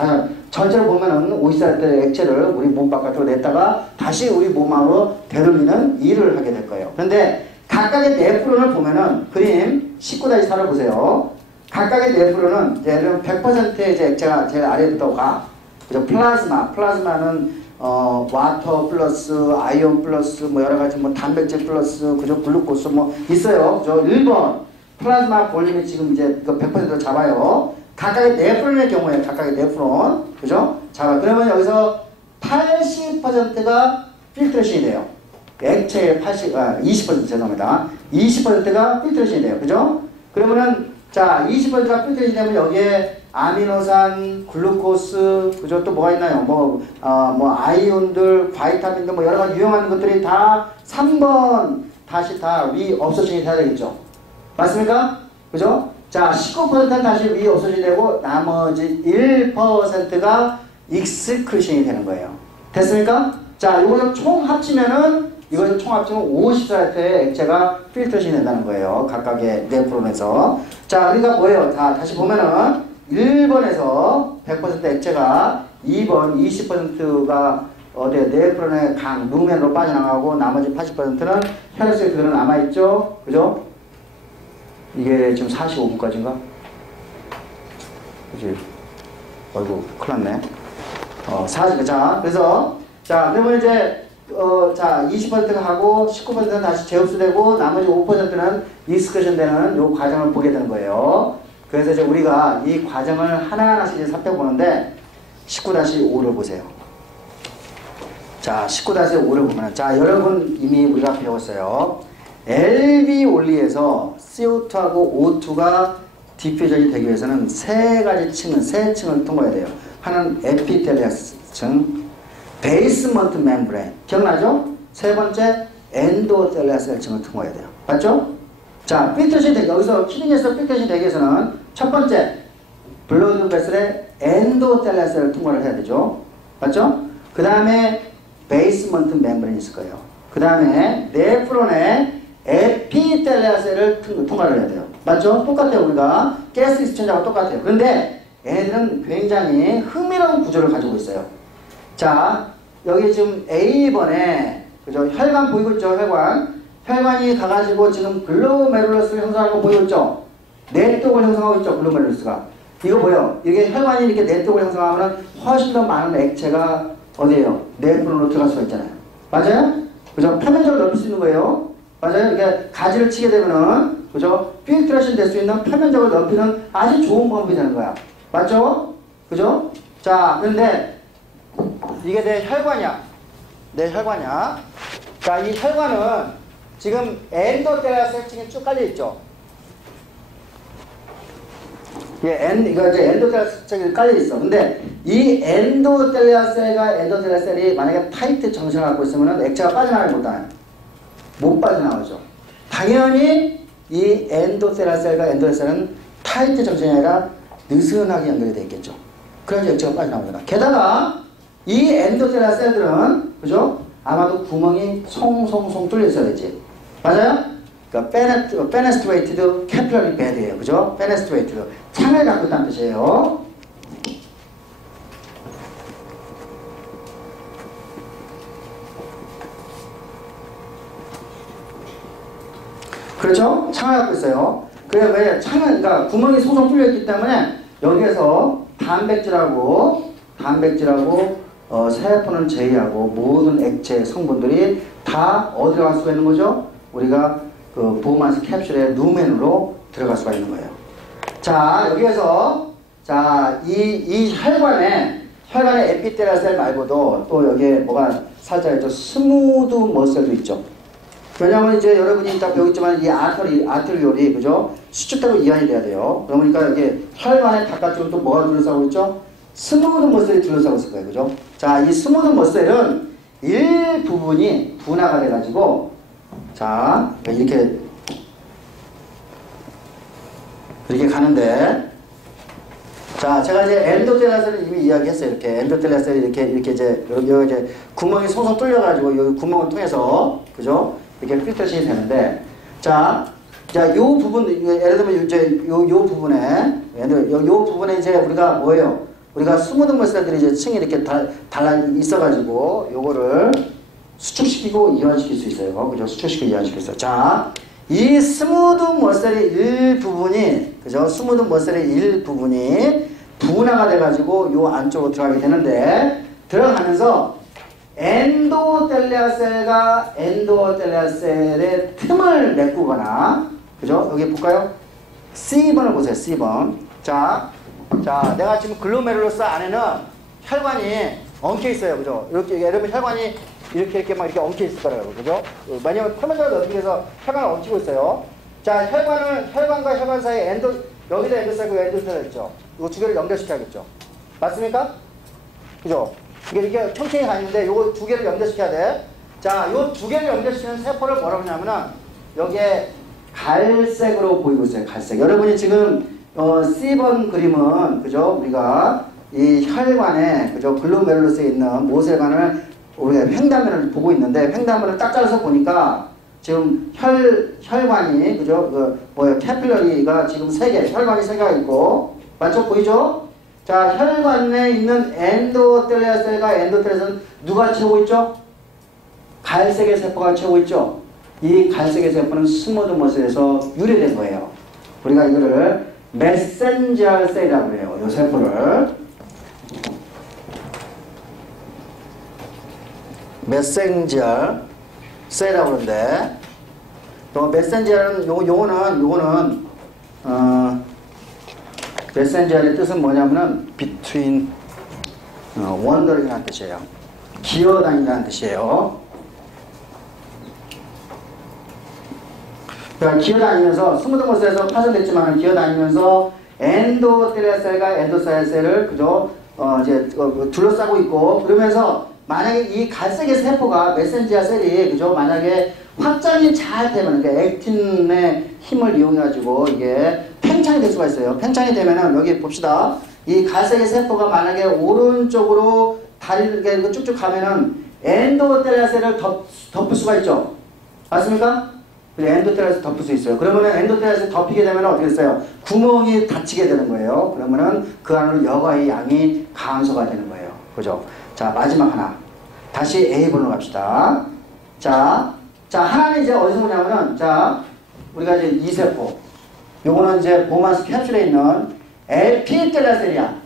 전체로 보면은 54리터의 액체를 우리 몸 바깥으로 냈다가 다시 우리 몸 안으로 되돌리는 일을 하게 될 거예요. 그런데 각각의 네프론을 보면은 그림 19-4를 보세요. 각각의 네프론은 예를 들면 100%의 이제 액체가 제일 아래부터 가. 그죠? 플라즈마는 와터 플러스 아이온 플러스 뭐 여러 가지 뭐 단백질 플러스 그죠? 글루코스 뭐 있어요. 그죠? 1번 플라즈마 볼륨이 지금 이제 100%로 잡아요. 각각의 네프론의 경우에 각각의 네프론 그죠? 자, 그러면 여기서 80%가 필트레이션이 돼요. 액체의 20% 죄송합니다. 20%가 필트레이션이 돼요. 그죠? 그러면은 자 20%가 필트레이션이 되면 여기에 아미노산, 글루코스, 그죠? 또 뭐가 있나요? 뭐 아이온들, 바이타민들 뭐 여러 가지 유용한 것들이 다 3번 다시 다 리업소싱이 돼야 되겠죠. 맞습니까? 그죠? 자, 19%는 다시 리업소싱이 되고 나머지 1%가 익스크루션이 되는 거예요. 됐습니까? 자, 이거는 총 합치면은 54리터의 액체가 필터싱이 된다는 거예요. 각각의 네프론에서. 자, 우리가 뭐예요? 다시 보면은 1번에서 100% 액체가 2번 20%가 네프론의 루멘으로 빠져나가고 나머지 80%는 혈액 속에 그대로 남아있죠. 그죠? 이게 지금 45분까지인가? 그지? 어이구, 큰일 났네. 자, 그래서, 자, 그러면 이제, 자, 20%가 하고 19%는 다시 재흡수되고 나머지 5%는 익스크루션 되는 요 과정을 보게 되는 거예요. 그래서 이제 우리가 이 과정을 하나하나씩 이제 살펴보는데 19-5를 보세요. 자, 19-5를 보면 자, 여러분 이미 우리가 배웠어요. LB 온리에서 CO2하고 O2가 디퓨전이 되기 위해서는 세 층을 통과해야 돼요. 하나는 에피텔리아스층, 베이스먼트 멤브레인 기억나죠? 세 번째 엔도텔리아셀층을 통과해야 돼요. 맞죠? 자, 필터싱 되기 여기서 키링에서 필터싱 되기 위해서는 첫 번째 블러드 베슬의 엔도텔리아셀을 통과를 해야 되죠. 맞죠? 그 다음에 베이스먼트 멤브레인이 있을 거예요. 그 다음에 네프론의 에피텔리아셀을 통과를 해야 돼요. 맞죠? 똑같아요. 우리가 가스 익스체인저하고 똑같아요. 그런데 얘네들은 굉장히 흥미로운 구조를 가지고 있어요. 자, 여기 지금 A번에 그죠? 혈관 보이고 있죠? 혈관이 가가지고 지금 글로메룰러스를 형성하는 거 보이고 있죠? 네트워크를 형성하고 있죠? 글로메룰러스가. 이거 뭐예요? 이게 혈관이 이렇게 네트워크를 형성하면 훨씬 더 많은 액체가 어디에요? 네프론으로 들어갈 수가 있잖아요. 맞아요? 그죠? 표면적으로 넓힐 수 있는 거예요. 맞아요? 이게 가지를 치게 되면은 그죠? 필트레이션 될 수 있는 표면적으로 넓히는 아주 좋은 방법이 되는 거야. 맞죠? 그죠? 자, 그런데 이게 내 혈관이야. 내 혈관이야. 자, 이 혈관은 지금 엔도텔리아셀층이 쭉 깔려 있죠. 이거 이제 엔도텔리아셀층이 깔려 있어. 근데 이 엔도텔리아셀이 만약에 타이트 정신을 갖고 있으면 액체가 빠져나가지 못 빠져나오죠. 당연히 이 엔도텔리아셀과 엔도텔리아셀은 타이트 정신이 아니라 느슨하게 연결이 되어 있겠죠. 그래서 액체가 빠져나오잖아. 게다가 이 엔도텔리아셀들은 그죠? 아마도 구멍이 송송송 뚫려 있어야 되지. 맞아요? 그러니까 페네스트레이티드 캐필러리 베드예요. 그죠? 페네스트레이티드 창을 갖고 있다는 뜻이에요. 그렇죠? 창을 갖고 있어요. 그래 왜 그러니까 구멍이 송송 뚫려 있기 때문에 여기에서 단백질하고 세포는 제외하고 모든 액체 성분들이 다 어디로 갈 수가 있는 거죠? 우리가 그 보호만스 캡슐의 루멘으로 들어갈 수가 있는 거예요. 자, 여기에서 자, 이 혈관에 에피텔리아셀 말고도 또 여기에 뭐가 살짝 있죠? 스무드 머슬도 있죠. 왜냐하면 이제 여러분이 이따 배우겠지만 이 아트리올이 그죠? 수축되고 이완이 돼야 돼요. 그러니까 여기 혈관의 바깥쪽으로 또 뭐가 둘러싸고 있죠? 스무드 머슬이 둘러싸고 있을 거예요. 그죠? 자, 이 스무드 머슬은 일부분이 분화가 돼가지고 자, 이렇게 가는데 자, 제가 이제 엔도텔라셀을 이미 이야기했어요. 이렇게 엔도텔라셀이 이렇게 이제 여기 이제 구멍이 송송 뚫려가지고 이 구멍을 통해서 그죠? 이렇게 필터싱이 되는데, 자, 요 부분 예를 들면 이제 요 부분에 요 부분에 이제 우리가 뭐예요? 우리가 스무드 머슬들이 이제 층이 이렇게 달라 있어가지고 요거를 수축시키고 이완시킬 수 있어요. 그죠? 수축시키고 이완시킬 수 있어요. 자, 이 스무드 머슬의 일부분이 그죠? 스무드 머슬의 일부분이 분화가 돼가지고 요 안쪽으로 들어가게 되는데 들어가면서 엔도텔리아셀과 엔도텔리아셀의 틈을 메꾸거나 그죠? 여기 볼까요? C번을 보세요. C번. 자, 내가 지금 글로메룰러스 안에는 혈관이 엉켜 있어요. 그죠? 이렇게 여러분 혈관이 이렇게 막 이렇게 엉켜 있을 거라고. 그죠? 왜냐면 표면적으로 넓히면서 혈관을 엉키고 있어요. 자, 혈관과 혈관 사이에 여기도 엔도셀과 엔도텔 있죠. 이거 두 개를 연결시켜야겠죠. 맞습니까? 그죠? 이게 이렇게 총총히 다니는데 요거 두 개를 연결시켜야 돼. 자, 요 두 개를 연결시키는 세포를 뭐라고 하냐면은 여기에 갈색으로 보이고 있어요. 갈색. 여러분이 지금 C번 그림은 그죠? 우리가 이 혈관에 그죠? 글로메룰러스에 있는 모세관을 우리가 횡단면을 보고 있는데 횡단면을 딱 잘라서 보니까 지금 혈관이 그죠? 캐필러리가 지금 3개, 혈관이 3개가 있고 맞죠? 보이죠? 자, 혈관에 있는 엔도텔리아셀과 엔도텔리아셀은 누가 채우고 있죠? 갈색의 세포가 채우고 있죠? 이 갈색의 세포는 스무드 머슬에서 유래된 거예요. 우리가 이거를 메센저 셀이라고 해요. 이 세포를 메센저 셀이라고 그러는데 또 메센저는 요거는 메센저의 뜻은 뭐냐면은 between wandering이라는 뜻이에요. 기어다닌다는 뜻이에요. 그러니까 기어다니면서 스무드 머슬에서 파손됐지만 기어다니면서 엔도텔리아셀과 엔도사이셀을 그죠? 이제 둘러싸고 있고 그러면서 만약에 이 갈색의 세포가 메센지아 셀이 그죠? 만약에 확장이 잘 되면 그러니까 액틴의 힘을 이용해 가지고 이게 팽창이 될 수가 있어요. 팽창이 되면은 여기 봅시다. 이 갈색의 세포가 만약에 오른쪽으로 다리를 쭉쭉 가면은 엔도텔리아셀을 덮을 수가 있죠. 맞습니까? 엔도텔리아셀 덮을 수 있어요. 그러면은 엔도텔리아셀 덮이게 되면 어떻게 됐어요? 구멍이 닫히게 되는 거예요. 그러면은 그 안으로 여과의 양이 감소가 되는 거예요. 그죠? 자, 마지막 하나. 다시 A번으로 갑시다. 자, 하나는 이제 어디서 오냐면은, 자, 우리가 이제 이세포. 요거는 이제 보마스 캡슐에 있는 에피텔리아셀이야.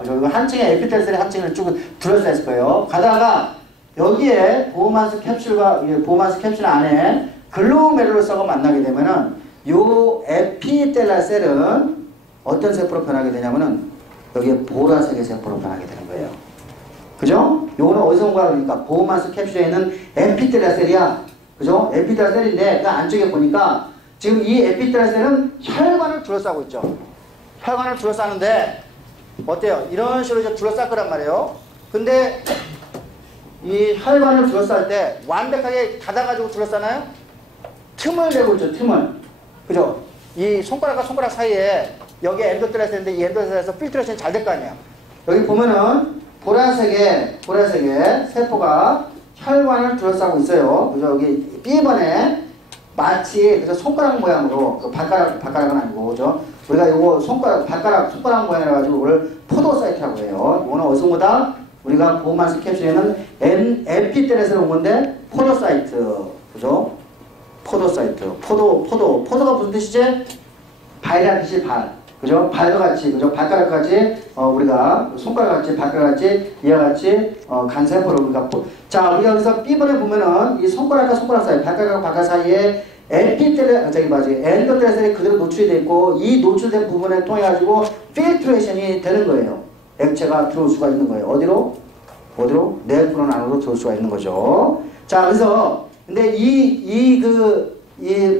그죠? 이거 한 층에 에피텔리아셀이 한 층을 쭉 둘러싸여 있을 거예요. 가다가 여기에 보마스 캡슐 안에 글로메룰러스하고 만나게 되면은 요 에피텔리아셀은 어떤 세포로 변하게 되냐면은 여기에 보라색의 세포로 변하게 되는 거예요. 그죠? 요거는 어디서 온 거야? 그러니까 보호마스 캡슐에 있는 에피텔리아셀이야. 그죠? 에피텔리아셀인데 그 안쪽에 보니까 지금 이 에피텔리아셀은 혈관을 둘러싸고 있죠. 혈관을 둘러싸는데 어때요? 이런 식으로 이제 둘러쌀 거란 말이에요. 근데 이 혈관을 둘러쌀 때 완벽하게 닫아가지고 둘러싸나요? 틈을 내고 있죠. 틈을. 그죠? 이 손가락과 손가락 사이에 여기 엔도텔리아셀인데 이 엔도텔리아셀에서 필트레이션이 잘 될 거 아니에요. 여기 보면은 보라색의 세포가 혈관을 둘러싸고 있어요. 그죠? 여기 B번에 마치 그래서 손가락 모양으로 그 발가락은 아니고 그죠? 우리가 요거 손가락 모양이라 가지고 이걸 포도사이트라고 해요. 이거는 어디서 온 거다? 우리가 보호마스 캡슐에는 에피텔리아셀에 온 건데 포도사이트. 그죠? 포도사이트. 포도가 무슨 뜻이지? 발이라는 뜻이 발. 그죠? 발과 같이, 그죠? 발가락 같이, 우리가 손가락 같이, 발가락 같이, 이와 같이, 간세포를 우리가 자, 우리가 여기서 B번에 보면은 이 손가락과 손가락 사이, 발가락과 발가락 사이에 엔도텔리아셀이 그대로 노출이 되어 있고 이 노출된 부분을 통해 가지고 필트레이션이 되는 거예요. 액체가 들어올 수가 있는 거예요. 어디로? 네프론 안으로 들어올 수가 있는 거죠. 자, 그래서 근데 이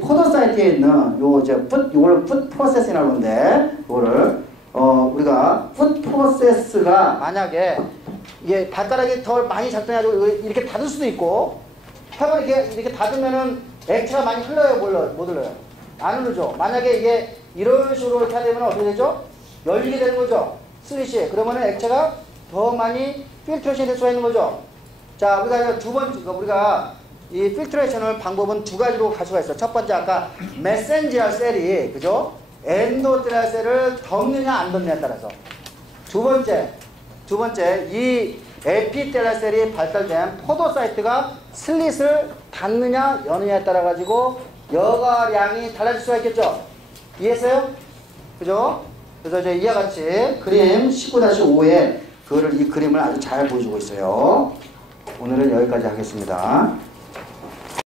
포도사이트에 있는 요거를 풋 프로세스라고 하는데 요거를 우리가 풋 프로세스가 만약에 이게 발가락이 더 많이 작동해가지고 이렇게 닫을 수도 있고 혈관을 이렇게 닫으면은 액체가 많이 흘러요, 못 흘러요? 안 흐르죠. 만약에 이게 이런 식으로 이렇게 되면 어떻게 되죠? 열리게 되는 거죠. 슬릿이. 그러면은 액체가 더 많이 필트레이션이 될 수가 있는 거죠. 자, 우리가 두 번째, 우리가 이 필트레이션을 방법은 두 가지로 갈 수가 있어요. 첫 번째, 아까 메센지어 셀이, 그죠? 엔도테리얼 셀을 덮느냐, 안 덮느냐에 따라서. 두 번째, 이 에피테리얼 셀이 발달된 포도사이트가 슬릿을 닫느냐, 여느냐에 따라가지고 여과량이 달라질 수가 있겠죠? 이해했어요? 그죠? 그래서 이제 이와 같이 그림 19-5에 이 그림을 아주 잘 보여주고 있어요. 오늘은 여기까지 하겠습니다.